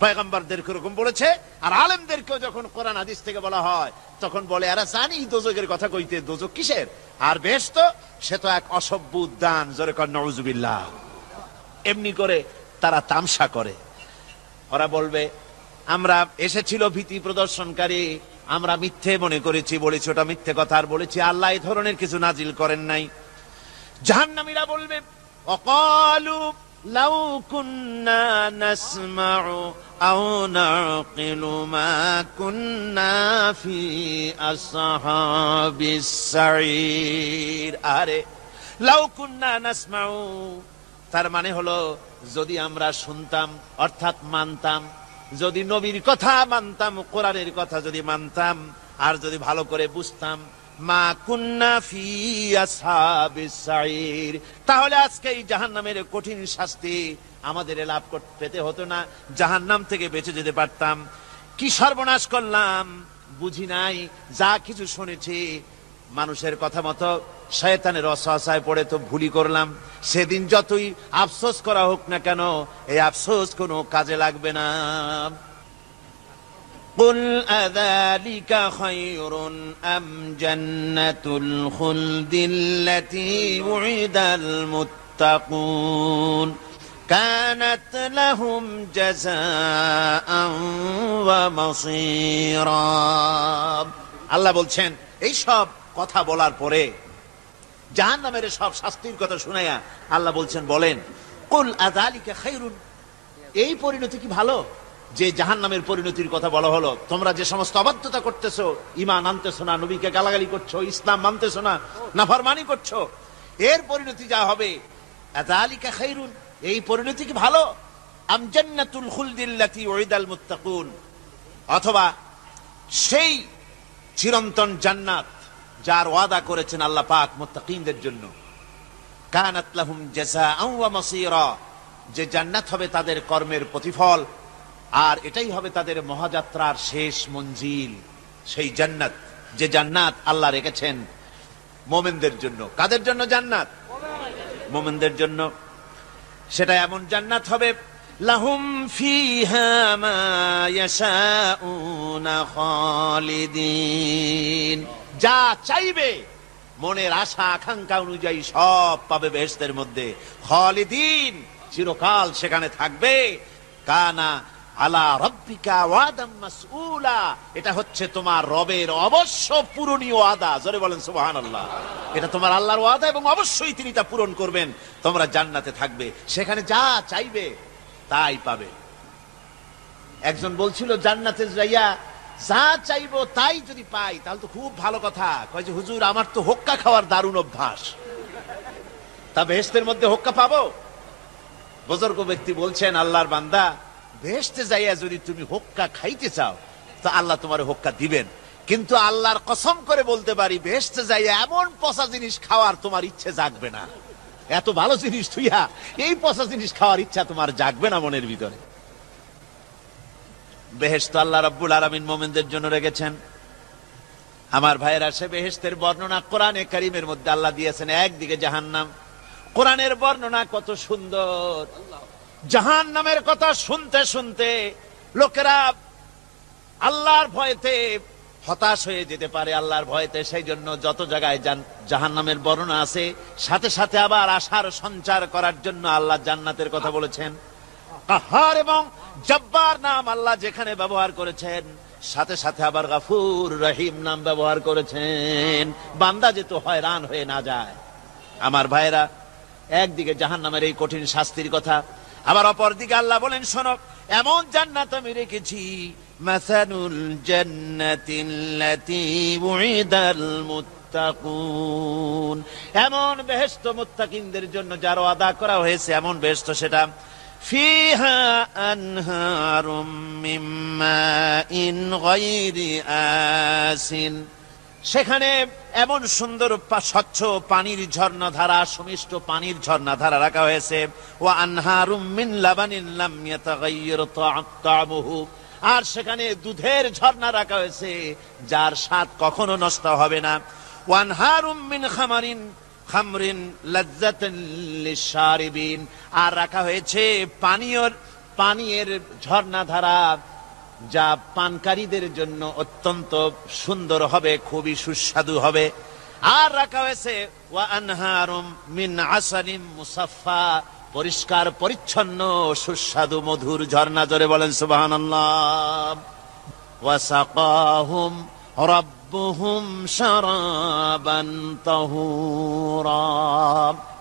পয়গম্বরদেরকে এরকম বলেছে, আর আলেমদেরকেও যখন কোরআন হাদিস থেকে বলা হয় তখন বলে, এরা জানি দোজকের কথা কইতে, দোজক কিসের, আর ব্যস্ত সে তো এক অসভ্য উদ্যান। জোরে কর নাউজুবিল্লাহ। এমনি করে তারা তামসা করে। ওরা বলবে, আমরা এসেছিল ভীতি প্রদর্শনকারী, আমরা মিথ্যে মনে করেছি, বলেছি ওটা মিথ্যে কথা, আর বলেছি আল্লাহ এই ধরনের কিছু নাজিল করেন নাই। জাহান্নামীরা বলবে, ওয়াকালু লাউ কুন্না নাসমাউ আও নাকিলু মা কুন্না ফি আসহাবিস সাঈর। আরে লাউ কুন্না নাসমাউ, তার মানে হলো যদি আমরা শুনতাম, অর্থাৎ মানতাম, যদি নবীর কথা মানতাম, কোরআনের কথা যদি মানতাম, আর যদি ভালো করে বুঝতাম, মা কুন্না ফি আসহাবিস সাঈর, তাহলে আজকে এই জাহান্নামের কঠিন শাস্তি আমাদের লাভ পেতে হতো না, জাহান্নাম থেকে বেঁচে যেতে পারতাম। কি সর্বনাশ করলাম বুঝি নাই, যা কিছু শুনেছি মানুষের কথা মতো শয়তানের ওয়াসওয়াসায় পড়ে তো ভুলই করলাম। সেদিন যতই আফসোস করা হোক না কেন, এই আফসোস কোনো কাজে লাগবে না। قل أذلك خير أم جنة الخلد التي وعد المتقون কানাত লাহুম জাযাআন ওয়া মাসীরা। আল্লাহ বলছেন এই সব কথা বলার পরে, জাহান্নামের সব শাস্তির কথা শুনাইয়া আল্লাহ বলছেন, বলেন কুল আযালিকা খায়রুন, এই পরিণতি কি ভালো? যে জাহান্নামের পরিণতির কথা বলা হলো, তোমরা যে সমস্ত অবাধ্যতা করতেছো, ঈমান আনতেছো না, নবীকে গালাগালি করছো, ইসলাম মানতেছো না, নাফরমানি করছো, এর পরিণতি যা হবে, আযালিকা খায়রুন, এই পরিণতি কি ভালো? আম জান্নাতুল খুলদিল্লাতী উইদাল মুত্তাকুন, অথবা সেই চিরন্তন জান্নাত যার ওয়াদা করেছেন আল্লাহ পাক মুত্তাকিনদের জন্য। কানাত লাহুম জাযাআন ওয়া মাসীরা, যে জান্নাত হবে তাদের কর্মের প্রতিফল, আর এটাই হবে তাদের মহাযাত্রার শেষ মঞ্জিল। সেই জান্নাত, যে জান্নাত আল্লাহ রেখেছেন মুমিনদের জন্য। কাদের জন্য জান্নাত? মুমিনদের জন্য। সেটা এমন জান্নাত হবে, লাহুম ফিহা মা ইয়াশাউনা খালিদিন, যা চাইবে মনের আশা আকাঙ্ক্ষা অনুযায়ী সব পাবে বেহেশতের মধ্যে। খালিদিন, চিরকাল সেখানে থাকবে। কানা আলা রাব্বিকা ওয়াদাম মাসউলা, এটা হচ্ছে তোমার রবের অবশ্য পূরণীয় ওয়াদা। জোরে বলেন সুবহানাল্লাহ। এটা তোমার আল্লাহর ওয়াদা এবং অবশ্যই তিনি তা পূরণ করবেন। তোমরা জান্নাতে থাকবে, সেখানে যা চাইবে তাই পাবে। একজন বলছিল জান্নাতে যাইয়া যা চাইবো তাই যদি পাই তাহলে তো খুব ভালো কথা। কয় যে হুজুর, আমার তো হোক্কা খাওয়ার দারুণ অভ্যাস, তা বেহেশতের মধ্যে হোক্কা পাবো? বুজুর্গ ব্যক্তি বলছেন, আল্লাহর বান্দা, বেহেশতে যাইয়া যদি তুমি হোক্কা খাইতে চাও তো আল্লাহ তোমার হোক্কা দিবেন, কিন্তু আল্লাহর কসম করে বলতে পারি, বেহেশতে যাইয়া এমন পচা জিনিস খাওয়ার তোমার ইচ্ছে জাগবে না। এত ভালো জিনিস তুইয়া এই পচা জিনিস খাওয়ার ইচ্ছা তোমার জাগবে না মনের ভিতরে। বেহেশত আল্লাহ রাব্বুল আলামিন মুমিনদের জন্য রেখেছেন। আমার ভাইয়েরা, সে বেহেশতের বর্ণনা কোরআনে কারীমের মধ্যে আল্লাহ দিয়েছেন। একদিকে জাহান্নাম, কোরআনের বর্ণনা কত সুন্দর। জাহান্নামের কথা শুনতে শুনতে লোকেরা আল্লাহর ভয়তে হতাশ হয়ে যেতে পারে, আল্লাহর ভয়তে। সেই জন্য যত জায়গায় জাহান্নামের বর্ণনা আছে, সাথে সাথে আবার আশার সঞ্চার করার জন্য আল্লাহ জান্নাতের কথা বলেছেন। কাহার এবং জব্বার নাম আল্লাহ যেখানে ব্যবহার করেছেন, সাথে সাথে আবার গাফুর রহিম নাম ব্যবহার করেছেন, বান্দা যেত হয়রান হয়ে না যায়। আমার ভাইরা, একদিকে জাহান্নামের এই কঠিন শাস্তির কথা, আবার অপর দিকে আল্লাহ বলেন, শোনো, এমন জান্নাত আমি রেখেছি, মাসানুল জান্নাতিল্লাতী উইদাল মুত্তাকুন, এমন বেহেশত মুত্তাকিনদের জন্য যার ওয়াদা করা হয়েছে, এমন বেহেশত সেটা, ফিহা আনহারুম মিন মাইন গায়রি আসিন, সেখানে এমন সুন্দর স্বচ্ছ পানির ঝর্ণাধারা, সুমিষ্ট পানির ঝর্ণাধারা রাখা হয়েছে। ওয়া আনহারুম মিন লাবানিন লাম ইয়াতাগায়্যার তা'মুহু, আর সেখানে দুধের ঝর্ণা রাখা হয়েছে যার স্বাদ কখনো নষ্ট হবে না। ওয়া আনহারুম মিন খামরিন লাজ্জাতান লিশারিবিন, আর রাখা হয়েছে পানীয়ের ঝর্ণাধারা যা পানকারীদের জন্য অত্যন্ত সুন্দর হবে, খুবই সুস্বাদু হবে। আর রাখা হয়েছে ওয়া আনহারুম মিন আসালিম মুসাফফা, পরিষ্কার পরিচ্ছন্ন সুস্বাদু মধুর ঝর্ণা। জোরে বলেন সুবহানাল্লাহ। ওয়া সাকাহুম রাব্বুহুম শারাবান তাহুরা,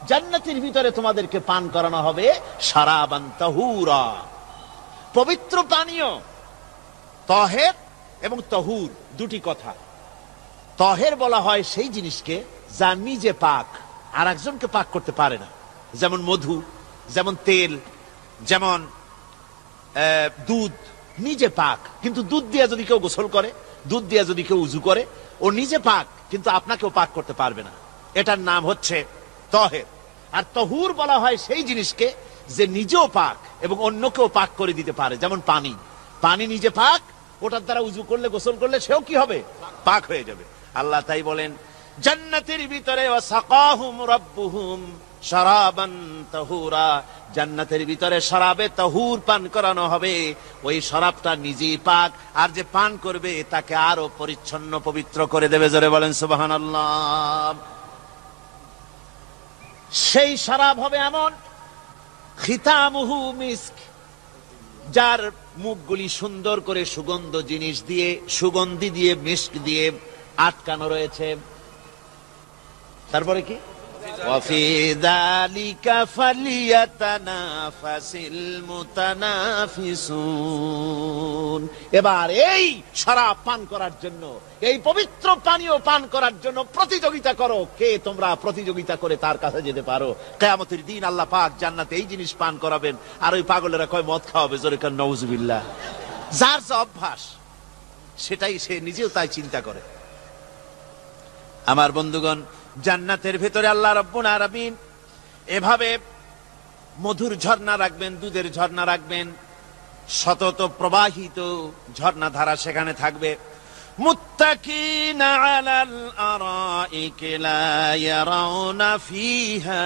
জান্নাতের ভিতরে তোমাদেরকে পান করানো হবে শারাবান তাহুরা, পবিত্র পানীয়। তহের এবং তহুর দুটি কথা। তহের বলা হয় সেই জিনিসকে যা নিজে পাক, আর একজনকে পাক করতে পারে না। যেমন মধু, যেমন তেল, যেমন দুধ নিজে পাক, কিন্তু দুধ দিয়ে যদি কেউ গোসল করে, দুধ দিয়ে যদি কেউ উজু করে, ও নিজে পাক, কিন্তু আপনাকেও পাক করতে পারবে না। এটার নাম হচ্ছে তহের। আর তহুর বলা হয় সেই জিনিসকে যে নিজেও পাক এবং অন্যকেও পাক করে দিতে পারে। যেমন পানি, পানি নিজে পাক, ওটার দ্বারা উজু করলে, গোসল করলে সেও কি হবে? পাক হয়ে যাবে। আল্লাহ তাই বলেন, জান্নাতের ভিতরে ওয়াসাকাহুম রাব্বুহুম শারাবান তাহুরা, জান্নাতের ভিতরে শরাবে তাহুর পান করানো হবে। ওই শরাবটা নিজেই পাক, আর যে পান করবে তাকে আরো পরিচ্ছন্ন পবিত্র করে দেবে। জোরে বলেন সুবহানাল্লাহ। সেই শরাব হবে এমন খিতামুহু মিস্ক, যার মুখগুলি সুন্দর করে সুগন্ধ জিনিস দিয়ে, সুগন্ধি দিয়ে, মিস্ক দিয়ে আটকানো রয়েছে। তারপরে কি? ওয়াফি যালিকা ফালিয়াতানাফাসিল মুতানাফিসুন। এবার এই শরাব পান করার জন্য, এই পবিত্র পানীয় পান করার জন্য প্রতিযোগিতা করো, কে তোমরা প্রতিযোগিতা করে তার কাছে যেতে পারো। কিয়ামতের দিন আল্লাহ পাক জান্নাতে এই জিনিস পান করাবেন, আর ওই পাগলেরা কয় মদ খাওয়াবে। জোরে কান নাউজুবিল্লাহ। যার যা অভ্যাস সেটাই সে নিজেও তাই চিন্তা করে। আমার বন্ধুগণ, জান্নাতের ভেতরে আল্লাহ রাব্বুল আলামিন এভাবে মধুর ঝর্ণা রাখবেন, দুধের ঝর্ণা রাখবেন, সতত প্রবাহিত ঝর্ণা ধারা সেখানে থাকবে। মুত্তাকিনা আলাল আরাইকি লা ইয়ারাউনা ফিহা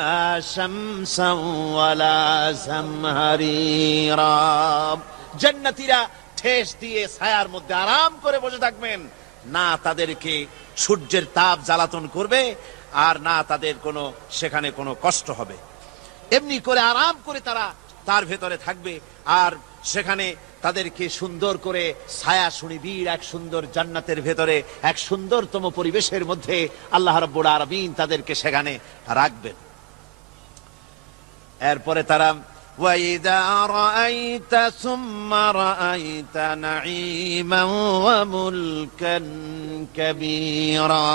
শামসান ওয়ালা জামহারিরা। জান্নাতীরা ঠেস দিয়ে ছায়ার মধ্যে আরাম করে বসে থাকবেন, না তাদেরকে সূর্যের তাপ জ্বালাতন করবে, আর না তাদের কোনো সেখানে কোনো কষ্ট হবে। এমনি করে আরাম করে তারা তার ভেতরে থাকবে, আর সেখানে তাদেরকে সুন্দর করে ছায়া সুনিবিড় এক সুন্দর জান্নাতের ভেতরে এক সুন্দরতম পরিবেশের মধ্যে আল্লাহ রাব্বুল আলামিন তাদেরকে সেখানে রাখবেন। এরপরে তারা وَإِذَا رَأَيْتَ ثُمَّ رَأَيْتَ نَعِيمًا وَمُلْكًا كَبِيرًا।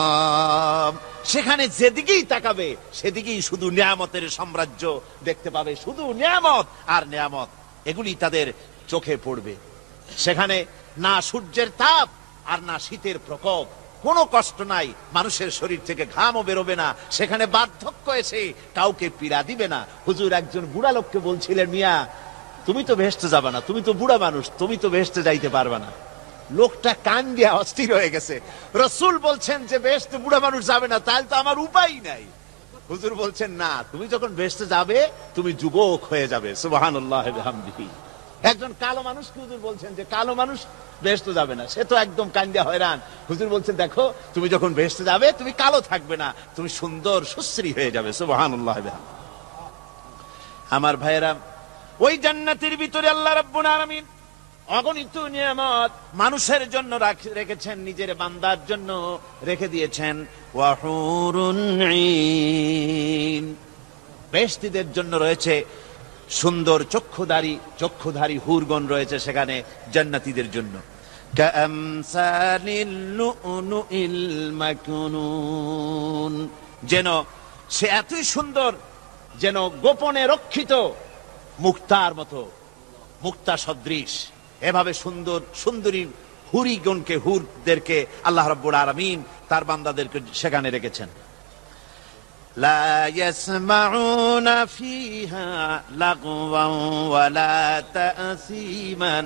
সেখানে যেদিকেই তাকাবে সেদিকেই শুধু নিয়ামতের সাম্রাজ্য দেখতে পাবে, শুধু নিয়ামত আর নিয়ামত, এগুলি তাদের চোখে পড়বে। সেখানে না সূর্যের তাপ আর না শীতের প্রকোপ, কোনো কষ্ট নাই, মানুষের শরীর থেকে ঘামও বেরোবে না, সেখানে বার্ধক্য এসে কাউকে পীড়া দিবে না। হুজুর একজন বুড়া লোককে বলছিলেন, মিয়া তুমি তো ভেস্তে যাবে না, তুমি তো বুড়া মানুষ, তুমি তো ভেস্তে যাইতে পারবে না। লোকটা কান দিয়া অস্থির হয়ে গেছে। রাসূল বলছেন যে ভেস্তে বুড়া মানুষ যাবে না, তাহলে তো আমার উপায় নাই। হুজুর বলছেন না, তুমি যখন ভেস্তে যাবে তুমি যুবক হয়ে যাবে। সুবহানাল্লাহ ওয়া বিহামদিহি। একজন কালো মানুষকে হুজুর বলছেন যে কালো মানুষ বেহেশতে যাবে না, সে তো একদম কান্দিয়া হয়রান। হুজুর বলছেন দেখো তুমি যখন বেহেশতে যাবে তুমি কালো থাকবে না, তুমি সুন্দর সুশ্রী হয়ে যাবে। সুবহানাল্লাহ। আমার ভাইয়েরা, ওই জান্নাতের ভিতরে আল্লাহ রাব্বুল আলামিন অগণিত নিয়ামত মানুষের জন্য রেখেছেন, নিজের বান্দার জন্য রেখে দিয়েছেন। ওয়া হুরুন ঈন, বেহেশতীদের জন্য রয়েছে সুন্দর চক্ষুধারী হুরগণ রয়েছে সেখানে জান্নাতীদের জন্য। কামসালিল লুউলুইল মাকনুন, যেন সে এতই সুন্দর, যেন গোপনে রক্ষিত মুক্তার মতো, মুক্তা সদৃশ। এভাবে সুন্দর সুন্দরী হুরিগণকে, হুরদেরকে আল্লাহ রাব্বুল আলামিন তার বান্দাদেরকে সেখানে রেখেছেন। لا يسمعون فيها لغوا ولا تأثيما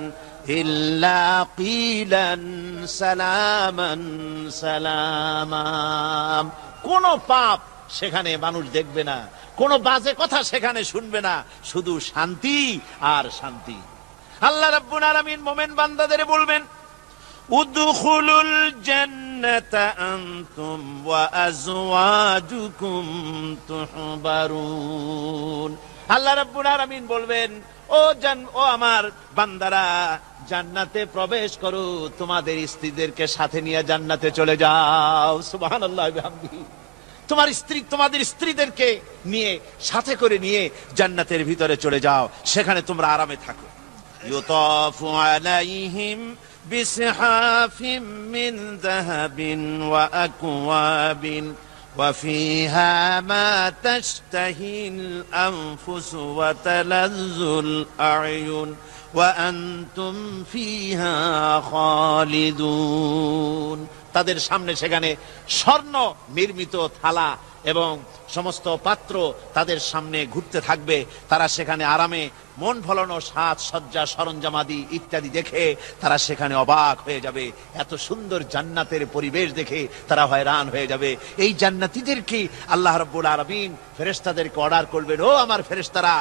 إلا قيلا سلاما سلاما। কোন পাপ সেখানে মানুষ দেখবে না, কোন বাজে কথা সেখানে শুনবে না, শুধু শান্তি আর শান্তি। আল্লাহ রাব্বুল আলামিন মুমিন বান্দাদের বলবেন, উদখুলুল জান্নাতা আনতুম ওয়া আজওয়াজুকুম তুহবারুন। আল্লাহ রাব্বুল আলামিন বলবেন, ও আমার বান্দারা, জান্নাতে প্রবেশ করো, তোমাদের স্ত্রীদেরকে সাথে নিয়ে জান্নাতে চলে যাও। সুবহানাল্লাহ ওয়া বিহামদিহি। তোমাদের স্ত্রীদেরকে নিয়ে, সাথে করে নিয়ে জান্নাতের ভিতরে চলে যাও, সেখানে তোমরা আরামে থাকো। ইউতাফু আলাইহিম بسحاف من ذهب وأكواب وفيها ما تشتهي الأنفس وتلذ الأعين وأنتم فيها خالدون। তাদের সামনে সেখানে স্বর্ণ নির্মিত থালা এবং সমস্ত পাত্র তাদের সামনে ঘুরতে থাকবে। তারা সেখানে আরামে মন ভোলানো সাজ সজ্জা সরঞ্জামাদি ইত্যাদি দেখে তারা সেখানে অবাক হয়ে যাবে। এত সুন্দর জান্নাতের পরিবেশ দেখে তারা হয়রান হয়ে যাবে। এই জান্নাতীদেরকে আল্লাহ রাব্বুল আলামিন ফেরেশতাদেরকে অর্ডার করবেন, ও আমার ফেরেশতারা,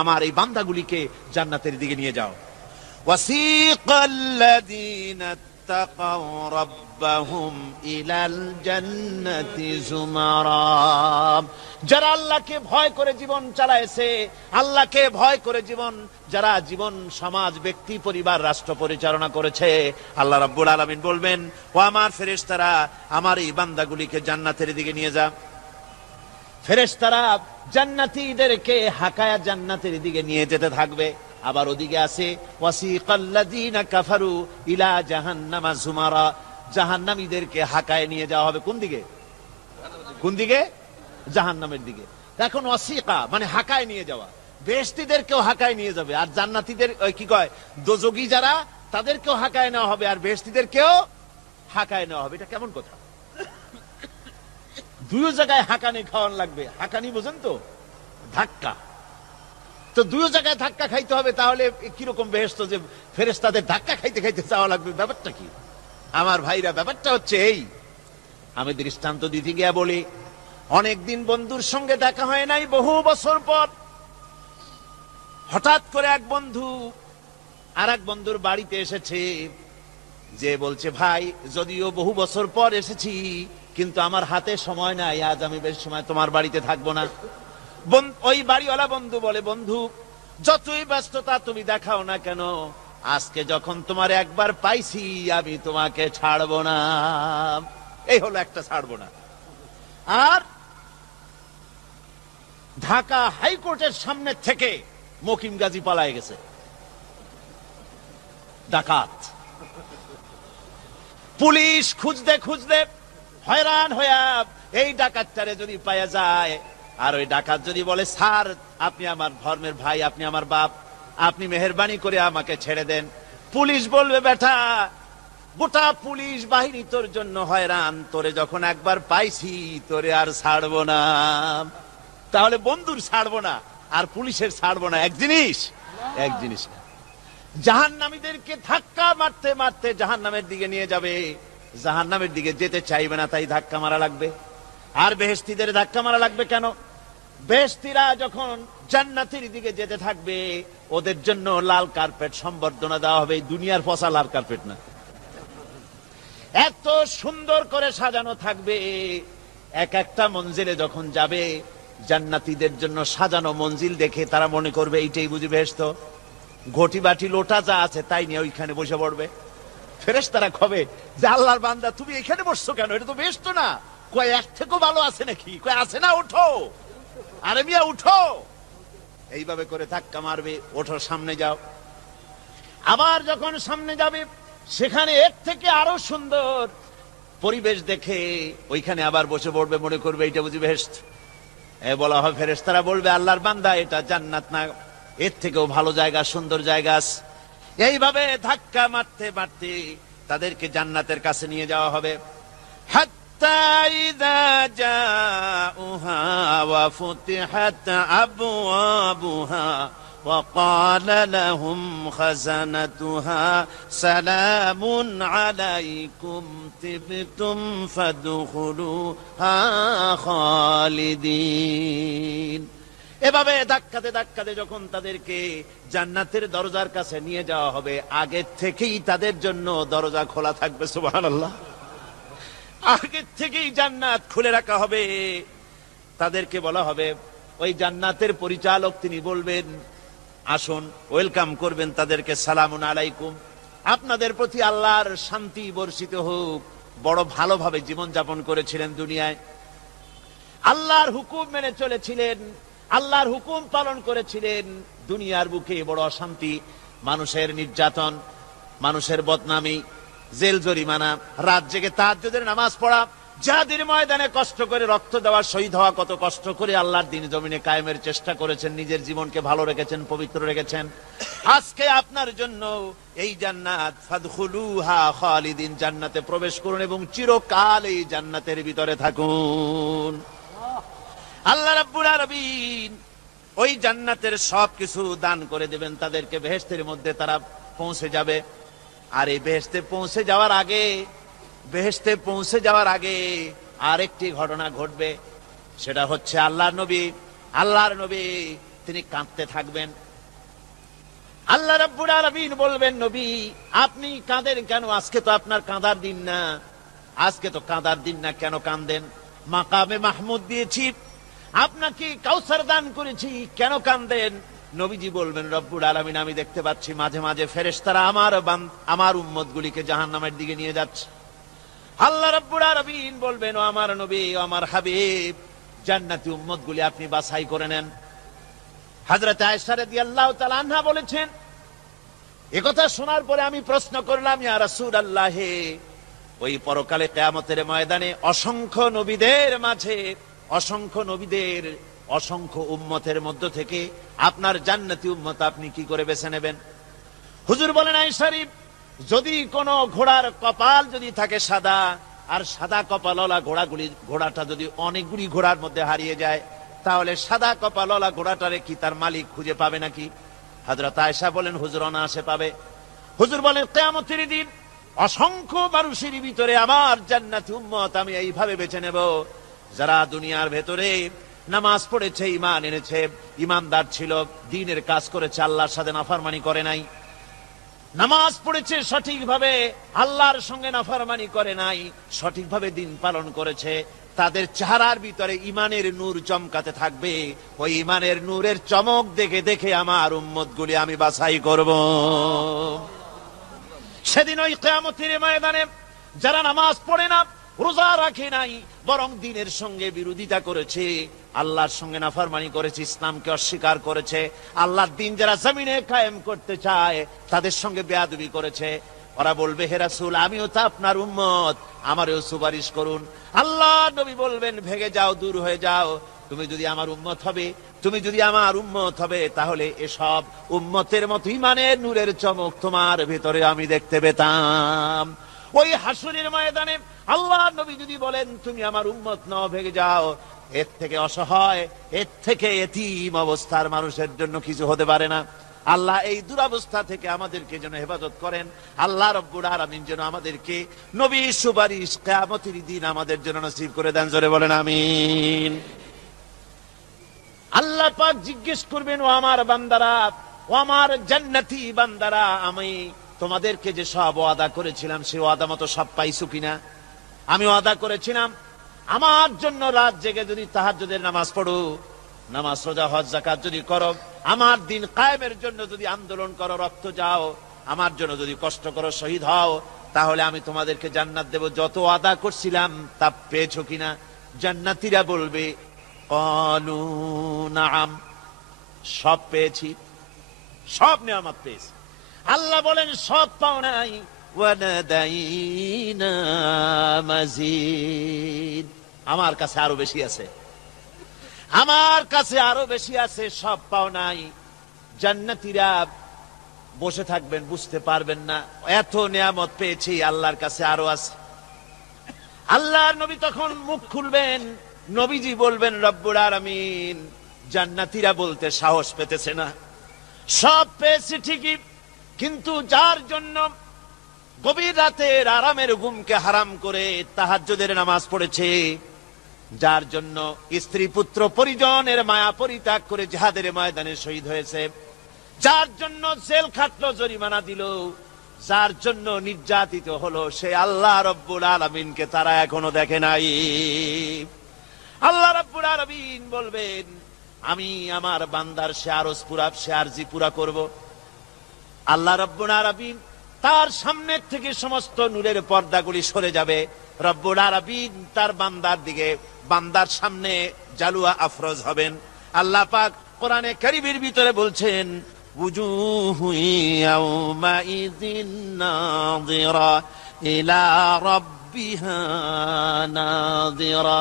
আমার এই বান্দাগুলিকে জান্নাতের দিকে নিয়ে যাও। ওয়াসিকাল্লাযীনা ইত্তাকাউ রাব্বাহুম ইলাল জান্নাতি যুমারা। যারা আল্লাহকে ভয় করে জীবন চালায়ছে, আল্লাহকে ভয় করে যারা জীবন সমাজ ব্যক্তি পরিবার রাষ্ট্র পরিচালনা করেছে, আল্লাহ রাব্বুল আলামিন বলবেন, ও আমার ফেরেশতারা, আমার এই বান্দাগুলিকে জান্নাতের দিকে নিয়ে যা। ফেরেশতারা জান্নাতীদেরকে হাকায়া জান্নাতের দিকে নিয়ে যেতে থাকবে। আবার ওদিকে আছে ওয়াসিকাল্লাযীনা কাফারু ইলা জাহান্নামা যুমারা, জাহান্নামীদেরকে হাকায় নিয়ে যাওয়া হবে কোন দিকে? কোন দিকে? জাহান্নামের দিকে। এখন ওয়াসিকা মানে হাকায় নিয়ে যাওয়া, বেহেশতীদেরকেও হাকায় নিয়ে যাবে, আর জান্নাতীদের কি কয় দোজখী যারা তাদেরকেও হাকায় নেওয়া হবে, আর বেহেশতীদেরকেও হাকায় নেওয়া হবে। এটা কেমন কথা? দুই জায়গায় হাকানি খাওয়ান লাগবে। হাকানি বোঝেন তো? ধাক্কা। তো দুই জায়গায় ধাক্কা খাইতে হবে, তাহলে কিরকম বেহেশত যে ফেরেশতাদের ধাক্কা খাইতে খাইতে যাওয়া লাগবে, ব্যাপারটা কি? আমার ভাইরা, ব্যাপারটা হচ্ছে এই, আমি দৃষ্টান্ত দিতে গিয়া বলি, অনেকদিন বন্ধুর সঙ্গে দেখা হয় নাই, বহু বছর পর হঠাৎ করে এক বন্ধু আর এক বন্ধুর বাড়িতে এসেছে, যে বলছে, ভাই যদিও বহু বছর পর এসেছি, কিন্তু আমার হাতে সময় নাই, আজ আমি বেশ সময় তোমার বাড়িতে থাকবো না। ওই বাড়িওয়ালা বন্ধু বলে, বন্ধু যতই ব্যস্ততা তুমি দেখাও না কেন, আজকে যখন তোমার একবার পাইছি, আমি তোমাকে ছাড়বো না। এই হলো একটা ছাড়বো না। আর ঢাকা হাইকোর্টের সামনে থেকে মকিম গাজী পালায় গেছে, ডাকাত। পুলিশ খুঁজতে খুঁজতে হয়রান হইয়া এই ডাকাতটারে যদি পাওয়া যায়, আর ওই ডাকাত যদি বলে, স্যার আপনি আমার ধর্মের ভাই, আপনি আমার বাপ, আপনি মেহেরবানি করে আমাকে ছেড়ে দেন, পুলিশ বলবে, বেটা গোটা পুলিশ বাহিনী তোর জন্য হয়রান, তোরে যখন একবার পাইছি তোরে আর ছাড়বো না। তাহলে বন্ধুর ছাড়বো না আর পুলিশের ছাড়বো না এক জিনিস? এক জিনিস না। জাহান্নামীদেরকে ধাক্কা মারতে মারতে জাহান্নামের দিকে নিয়ে যাবে, জাহান্নামের দিকে যেতে চাইবে না, তাই ধাক্কা মারা লাগবে। আর বেহেশতীদের ধাক্কা মারা লাগবে কেন? বেহেশতীরা যখন জান্নাতের দিকে যেতে থাকবে, ওদের জন্য লাল কার্পেট সম্বর্ধনা দেওয়া হবে। দুনিয়ার পচা লাল কার্পেট না, এত সুন্দর করে সাজানো থাকবে। এক একটা মঞ্জিলে যখন যাবে, জান্নাতীদের জন্য সাজানো মঞ্জিল দেখে তারা মনে করবে এইটাই বুঝি বেহেশত। ঘটি বাটি লোটা যা আছে তাই নিয়ে ওইখানে বসে পড়বে। ফেরেশতারা কবে যে, আল্লাহর বান্দা তুমি এখানে বসছো কেন? এটা তো বেহেশত না। কয় এক থেকেও ভালো আছে নাকি? কয় আছে না, উঠো, আরে মিয়া উঠো। এইভাবে করে ধাক্কা মারবে, ওঠো, সামনে যাও। আবার যখন সামনে যাবে, সেখানে এর থেকে আরো সুন্দর পরিবেশ দেখে ওইখানে আবার বসে পড়বে, মনে করবে এইটা বুঝি বেহেশত। বলা হয়, ফেরেশতারা বলবে, আল্লাহর বান্দা এটা জান্নাত না, এর থেকেও ভালো জায়গা, সুন্দর জায়গা। এইভাবে ধাক্কা মারতে মারতে তাদেরকে জান্নাতের কাছে নিয়ে যাওয়া হবে। হাত্তা ইযা জাউহা ওয়া ফুতিহাত আবওয়াবুহা ওয়া ক্বালা লাহুম খাযানাতুহা সালামুন আলাইকুম তিবতুম ফাদখুলুহা খালিদিন। এভাবে ধাক্কাতে ধাক্কাতে যখন তাদেরকে জান্নাতের দরজার কাছে নিয়ে যাওয়া হবে, আগে থেকেই তাদের জন্য দরজা খোলা থাকবে। সুবহানাল্লাহ। আগে থেকেই জান্নাত খুলে রাখা হবে। তাদেরকে বলা হবে, ওই জান্নাতের পরিচালক তিনি বলবেন, আসুন, ওয়েলকাম করবেন তাদেরকে, সালামুন আলাইকুম, আপনাদের প্রতি আল্লাহর শান্তি বর্ষিত হোক। বড় ভালোভাবে জীবন যাপন করেছিলেন দুনিয়ায়, আল্লাহর হুকুম মেনে চলেছিলেন, আল্লাহর হুকুম পালন করেছিলেন। দুনিয়ার বুকে বড় অশান্তি, মানুষের নির্যাতন, মানুষের বদনামি, জেল জরিমানা, রাত জেগে তাহাজ্জুদের নামাজ পড়া, জিহাদের ময়দানে কষ্ট করে রক্ত দেওয়া, শহীদ হওয়া, কত কষ্ট করে আল্লাহর দ্বীন জমিনে কায়েমের চেষ্টা করেছেন, নিজের জীবনকে ভালো রেখেছেন, পবিত্র রেখেছেন। আজকে আপনার জন্য এই জান্নাত, ফাদখুলুহা খালিদিন, জান্নাতে প্রবেশ করুন এবং চিরকাল এই জান্নাতের ভিতরে থাকুন। আল্লাহ রাব্বুল আলামিন ওই জান্নাতের সবকিছু দান করে দেবেন তাদেরকে। বেহেশতের মধ্যে তারা পৌঁছে যাবে। আর এই বেহেশতে পৌঁছে যাওয়ার আগে আরেকটি ঘটনা ঘটবে। সেটা হচ্ছে আল্লাহর নবী তিনি কাঁদতে থাকবেন। আল্লাহ রাব্বুল আলামিন বলবেন, নবী আপনি কাঁদেন কেন? আজকে তো আপনার কাঁদার দিন না, আজকে তো কাঁদার দিন না, কেন কাঁদেন? মাকামে মাহমুদ দিয়েছি, আপনাকে কাউসার দান করেছি, কেন কাঁদেন? নবীজি বলবেন, রব্বুল আলামিন আমি দেখতে পাচ্ছি মাঝে মাঝে ফেরেশতারা আমার উম্মতগুলিকে জাহান্নামের দিকে নিয়ে যাচ্ছে। আল্লাহ রাব্বুল আলামিন বলবেন, ও আমার নবী, ও আমার হাবিব, জান্নাতি উম্মতগুলি আপনি বাছাই করে নেন। হযরত আয়েশা রাদিয়াল্লাহু তাআলা আনহা বলেছেন, একথা শোনার পরে আমি প্রশ্ন করলাম, ইয়া রাসূলুল্লাহ, ওই পরকালে কিয়ামতের ময়দানে অসংখ্য নবীদের মাঝে, অসংখ্য নবীদের অসংখ্য উম্মতের মধ্য থেকে আপনার জান্নাতি উম্মত আপনি কি করে বেছে নেবেন? হুজুর বলেন, আয়েশা, যদি কোন ঘোড়ার কপাল যদি থাকে সাদা, আর সাদা কপালওয়ালা ঘোড়াটা যদি অনেকগুলি ঘোড়ার মধ্যে হারিয়ে যায়, তাহলে সাদা কপালওয়ালা ঘোড়াটারে কি তার মালিক খুঁজে পাবে নাকি? হযরত আয়েশা বলেন, হুজুর অনায়াসে পাবে। হুজুর বলেন, কিয়ামতের দিন অসংখ্য মানুষের ভিতরে আমার জান্নাতি উম্মত আমি এইভাবে বেছে নেব, যারা দুনিয়ার ভেতরে নামাজ পড়েছে, ঈমান এনেছে, ঈমানদার ছিল, দ্বীনের কাজ করেছে, আল্লাহর সাথে নাফরমানি করে নাই, নামাজ পড়েছে সঠিকভাবে, আল্লাহর সঙ্গে নাফরমানি করে নাই, সঠিকভাবে দিন পালন করেছে, তাদের চেহারার ভিতরে ঈমানের নূর চমকাতে থাকবে। ওই ঈমানের নূরের চমক দেখে দেখে আমার উম্মতগুলি আমি বাছাই করব। সেদিন ওই কিয়ামতের ময়দানে যারা নামাজ পড়ে না, রোজা রাখে নাই, বরং দ্বীনের সঙ্গে বিরোধিতা করেছে, আল্লাহর সঙ্গে নাফরমানি করেছে, ইসলামকে অস্বীকার করেছে, আল্লাহর দ্বীন যারা জমিনে কায়েম করতে চায় তাদের সঙ্গে বেয়াদবি করেছে, ওরা বলবে, হে রাসূল আমিও তো আপনার উম্মত, আমারও সুপারিশ করুন। আল্লাহ নবী বলবেন, ভেগে যাও, দূর হয়ে যাও, তুমি যদি আমার উম্মত হবে, তুমি যদি আমার উম্মত হবে, তাহলে এসব উম্মতের মতো ঈমানের নূরের চমক তোমার ভেতরে আমি দেখতে পেতাম। ওই হাসরের ময়দানে আল্লাহ নবী যদি বলেন, তুমি আমার উম্মত নও, ভেগে যাও, এর থেকে অসহায়, এর থেকে এতিম অবস্থার মানুষের জন্য কিছু হতে পারে না। আল্লাহ এই দুরবস্থা থেকে আমাদেরকে যেন হেফাজত করেন। আল্লাহ রব্বুল আলামিন যেন আমাদেরকে নবীর সুপারিশ কিয়ামতের দিন আমাদের জন্য নসিব করে দেন। জোরে বলেন আমিন। আল্লাহ পাক জিজ্ঞেস করবেন, ও আমার বান্দারা, ও আমার জান্নাতি বান্দারা, আমি তোমাদেরকে যে সব ওয়াদা করেছিলাম সে ওয়াদা মতো সব পাইছো কিনা? আমি ওয়াদা করেছিলাম আমার জন্য রাত জেগে যদি তাহাজ্জুদের নামাজ পড়ো, নামাজ, রোজা, হজ, যাকাত যদি করো, আমার দিন কায়েমের জন্য যদি আন্দোলন করো, রক্ত যাও, আমার জন্য যদি কষ্ট করো, শহীদ হও, তাহলে আমি তোমাদেরকে জান্নাত দেব। যত ওয়াদা করছিলাম তা পেয়েছো কিনা? জান্নাতীরা বলবে, ক্বালু নাআম, সব পেয়েছি, সব নিয়ামত পেয়েছি। আল্লাহ বলেন, সব পাও নাই, ওয়ানাদাইনা মাজিদ, আমার কাছে আরো বেশি আছে, আমার কাছে আরো বেশি আছে, সব পাও নাই। জান্নাতীরা বসে থাকবেন, বুঝতে পারবেন না, এত নিয়ামত পেয়েছি, আল্লাহর কাছে আরো আছে। আল্লাহর নবী তখন মুখ খুলবেন, নবীজি বলবেন, রব্বুল আলামিন, জান্নাতীরা বলতে সাহস পেতেছে না, সব পেয়েছি ঠিকই, কিন্তু যার জন্য গভীর রাতের আরামের ঘুমকে হারাম করে তাহাজ্জুদের নামাজ পড়েছে, যার জন্য স্ত্রী পুত্র পরিজনের মায়া পরিত্যাগ করে জিহাদের ময়দানে শহীদ হয়েছে, যার জন্য জেল খাটলো, জরিমানা দিল, যার জন্য নির্যাতিত হলো, সে আল্লাহ রব্বুল আলামিনকে তারা এখনো দেখে নাই। আল্লাহ রব্বুল আলামিন বলবেন, আমি আমার বান্দার সে আরজ পুরা, সে আরজি পুরা করব। আল্লাহ রব্বুল আলামিন তার সামনে থেকে সমস্ত নূরের পর্দাগুলি সরে যাবে, রব্বুল আলামিন তার বান্দার দিকে, বান্দার সামনে জালুয়া আফরোজ হবেন। আল্লাহ পাক কোরআনে কারীমের ভিতরে বলছেন, উজুহু ইয়াউমাইযিন নাযিরা ইলা রাব্বিহা নাযিরা।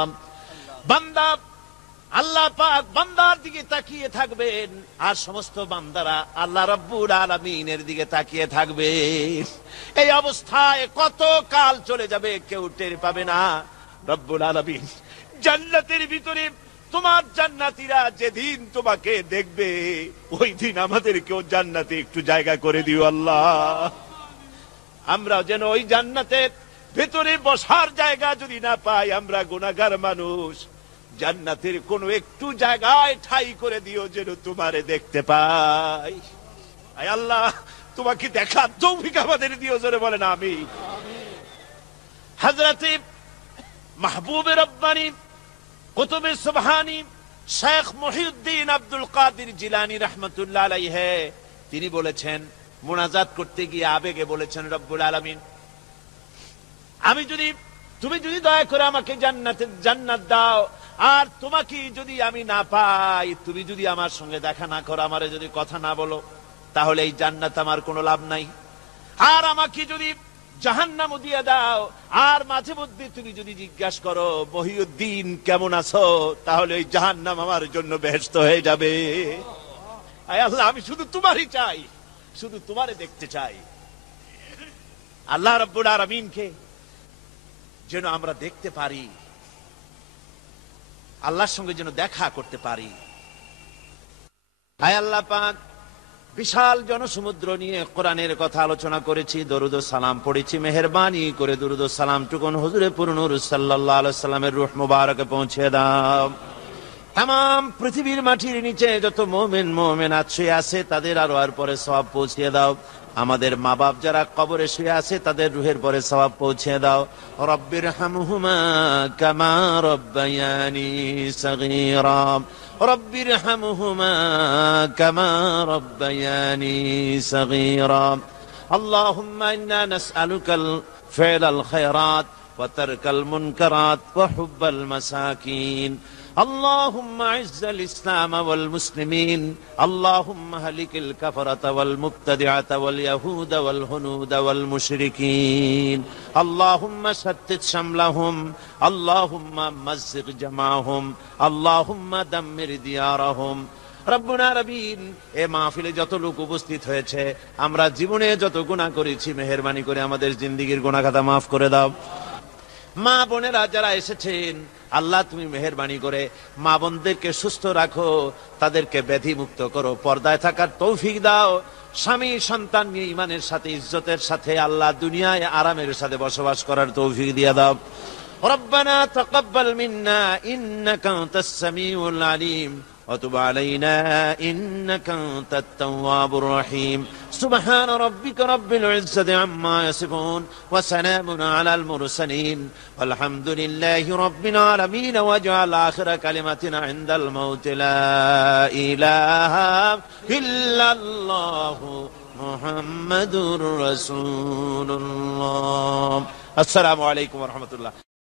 বান্দা, আল্লাহ পাক বান্দার দিকে তাকিয়ে থাকবেন, আর সমস্ত বান্দারা আল্লাহ রাব্বুল আলামিনের দিকে তাকিয়ে থাকবে। এই অবস্থায় কত কাল চলে যাবে কেউ টের পাবে না। রব্বুল আলামিন জান্নাতের ভিতরে, তোমার জান্নাতীরা যেদিন তোমাকে দেখবে, ওই দিন আমাদেরকেও জান্নাতে একটু জায়গা করে দিও আল্লাহ। আমরা যেন ওই জান্নাতের ভেতরে বসার জায়গা যদি না পাই, আমরা গুনাহগার মানুষ, জান্নাতের কোন একটু জায়গায় ঠাই করে দিও যেন তোমারে দেখতে পাই। আয় আল্লাহ, তোমাকে দেখার তৌফিক আমাদের দিও, জোরে বলেন আমিন। হযরতে মাহবুব রব্বানী কুতুবে সুবহানী শেখ মুহিউদ্দিন আব্দুল কাদের জিলানী রাহমাতুল্লাহ আলাইহি তিনি বলেছেন, মুনাজাত করতে গিয়ে আবেগে বলেছেন, রব্বুল আলামিন, তুমি যদি দয়া করে আমাকে জান্নাত দাও, আর তোমাকে যদি আমি না পাই, তুমি যদি আমার সঙ্গে দেখা না করো, আমারে যদি কথা না বলো, তাহলে এই জান্নাত আমার কোনো লাভ নাই। আর আমাকে যদি জাহান্নামও দিয়ে দাও, আর মাঝে মধ্যে তুমি যদি জিজ্ঞাসা করো মহিউদ্দিন কেমন আছো, তাহলে এই জাহান্নাম আমার জন্য বেহেশত হয়ে যাবে। আয় আল্লাহ, আমি শুধু তোমারই চাই, শুধু তোমারে দেখতে চাই। আল্লাহ রাব্বুল আলামিনকে যেন আমরা দেখতে পারি, আল্লাহর সঙ্গে যেন দেখা করতে পারি। আয় আল্লাহ পাক, বিশাল জনসমুদ্র নিয়ে কোরআনের কথা আলোচনা করেছি, দরুদ ও সালাম পড়েছি, মেহেরবানি করে দরুদ ও সালাম টুকুন হুজুরে পুরনুর সাল্লাল্লাহু আলাইহি সাল্লামের রূহ মুবারকে পৌঁছে দাও। তাম পৃথিবীর মাটির নিচে যত মুমিন মুমিনাত শুয়ে আছে, তাদের আরওয়ার পরে সওয়াব পৌঁছে দাও। আমাদের মা বাপ যারা কবরে শুয়ে আছে, তাদের রুহের পরে সওয়াব পৌঁছে দাও। রব্বির হামহুমা কামা রব্বায়ানি সগীরা, রব্বির হামহুমা কামা রব্বায়ানি সগীরা। আল্লাহুম্মা ইন্না নাসআলুকাল ফি'লাল খায়রাত ওয়া তারকাল মুনকারাত ওয়া হুব্বাল মাসাকিন। اللهم اعز الاسلام والمسلمين، اللهم اهلك الكفرة والمبتدعة واليهود والهنود والمشركين، اللهم شتت شملهم، اللهم مزق جمعهم، اللهم دمر ديارهم। রব্বুনা রবিন, এ মাহফিলে যত লোক উপস্থিত হয়েছে, আমরা জীবনে যত গুনাহ করেছি, মেহেরবানি করে আমাদের জিন্দেগীর গুনাহ খাতা মাফ করে দাও। মা বোনেরা যারা এসেছেন, আল্লাহ তুমি মেহেরবানি করে মা বোনদেরকে সুস্থ রাখো, তাদেরকে ব্যাধি মুক্ত করো, পর্দায় থাকার তৌফিক দাও। স্বামী সন্তান নিয়ে ইমানের সাথে ইজ্জতের সাথে আল্লাহ দুনিয়ায় আরামের সাথে বসবাস করার তৌফিক দিয়ে দাও। রব্বানা তাকাব্বাল মিন্না ইন্নাকা আনতাস সামিউল আলিম وتب علينا إنك أنت التواب الرحيم. سبحان ربك رب العزة عما يصفون وسلام على المرسلين والحمد لله رب العالمين. واجعل آخر كلمتنا عند الموت لا إله إلا الله محمد رسول الله. السلام عليكم ورحمة الله.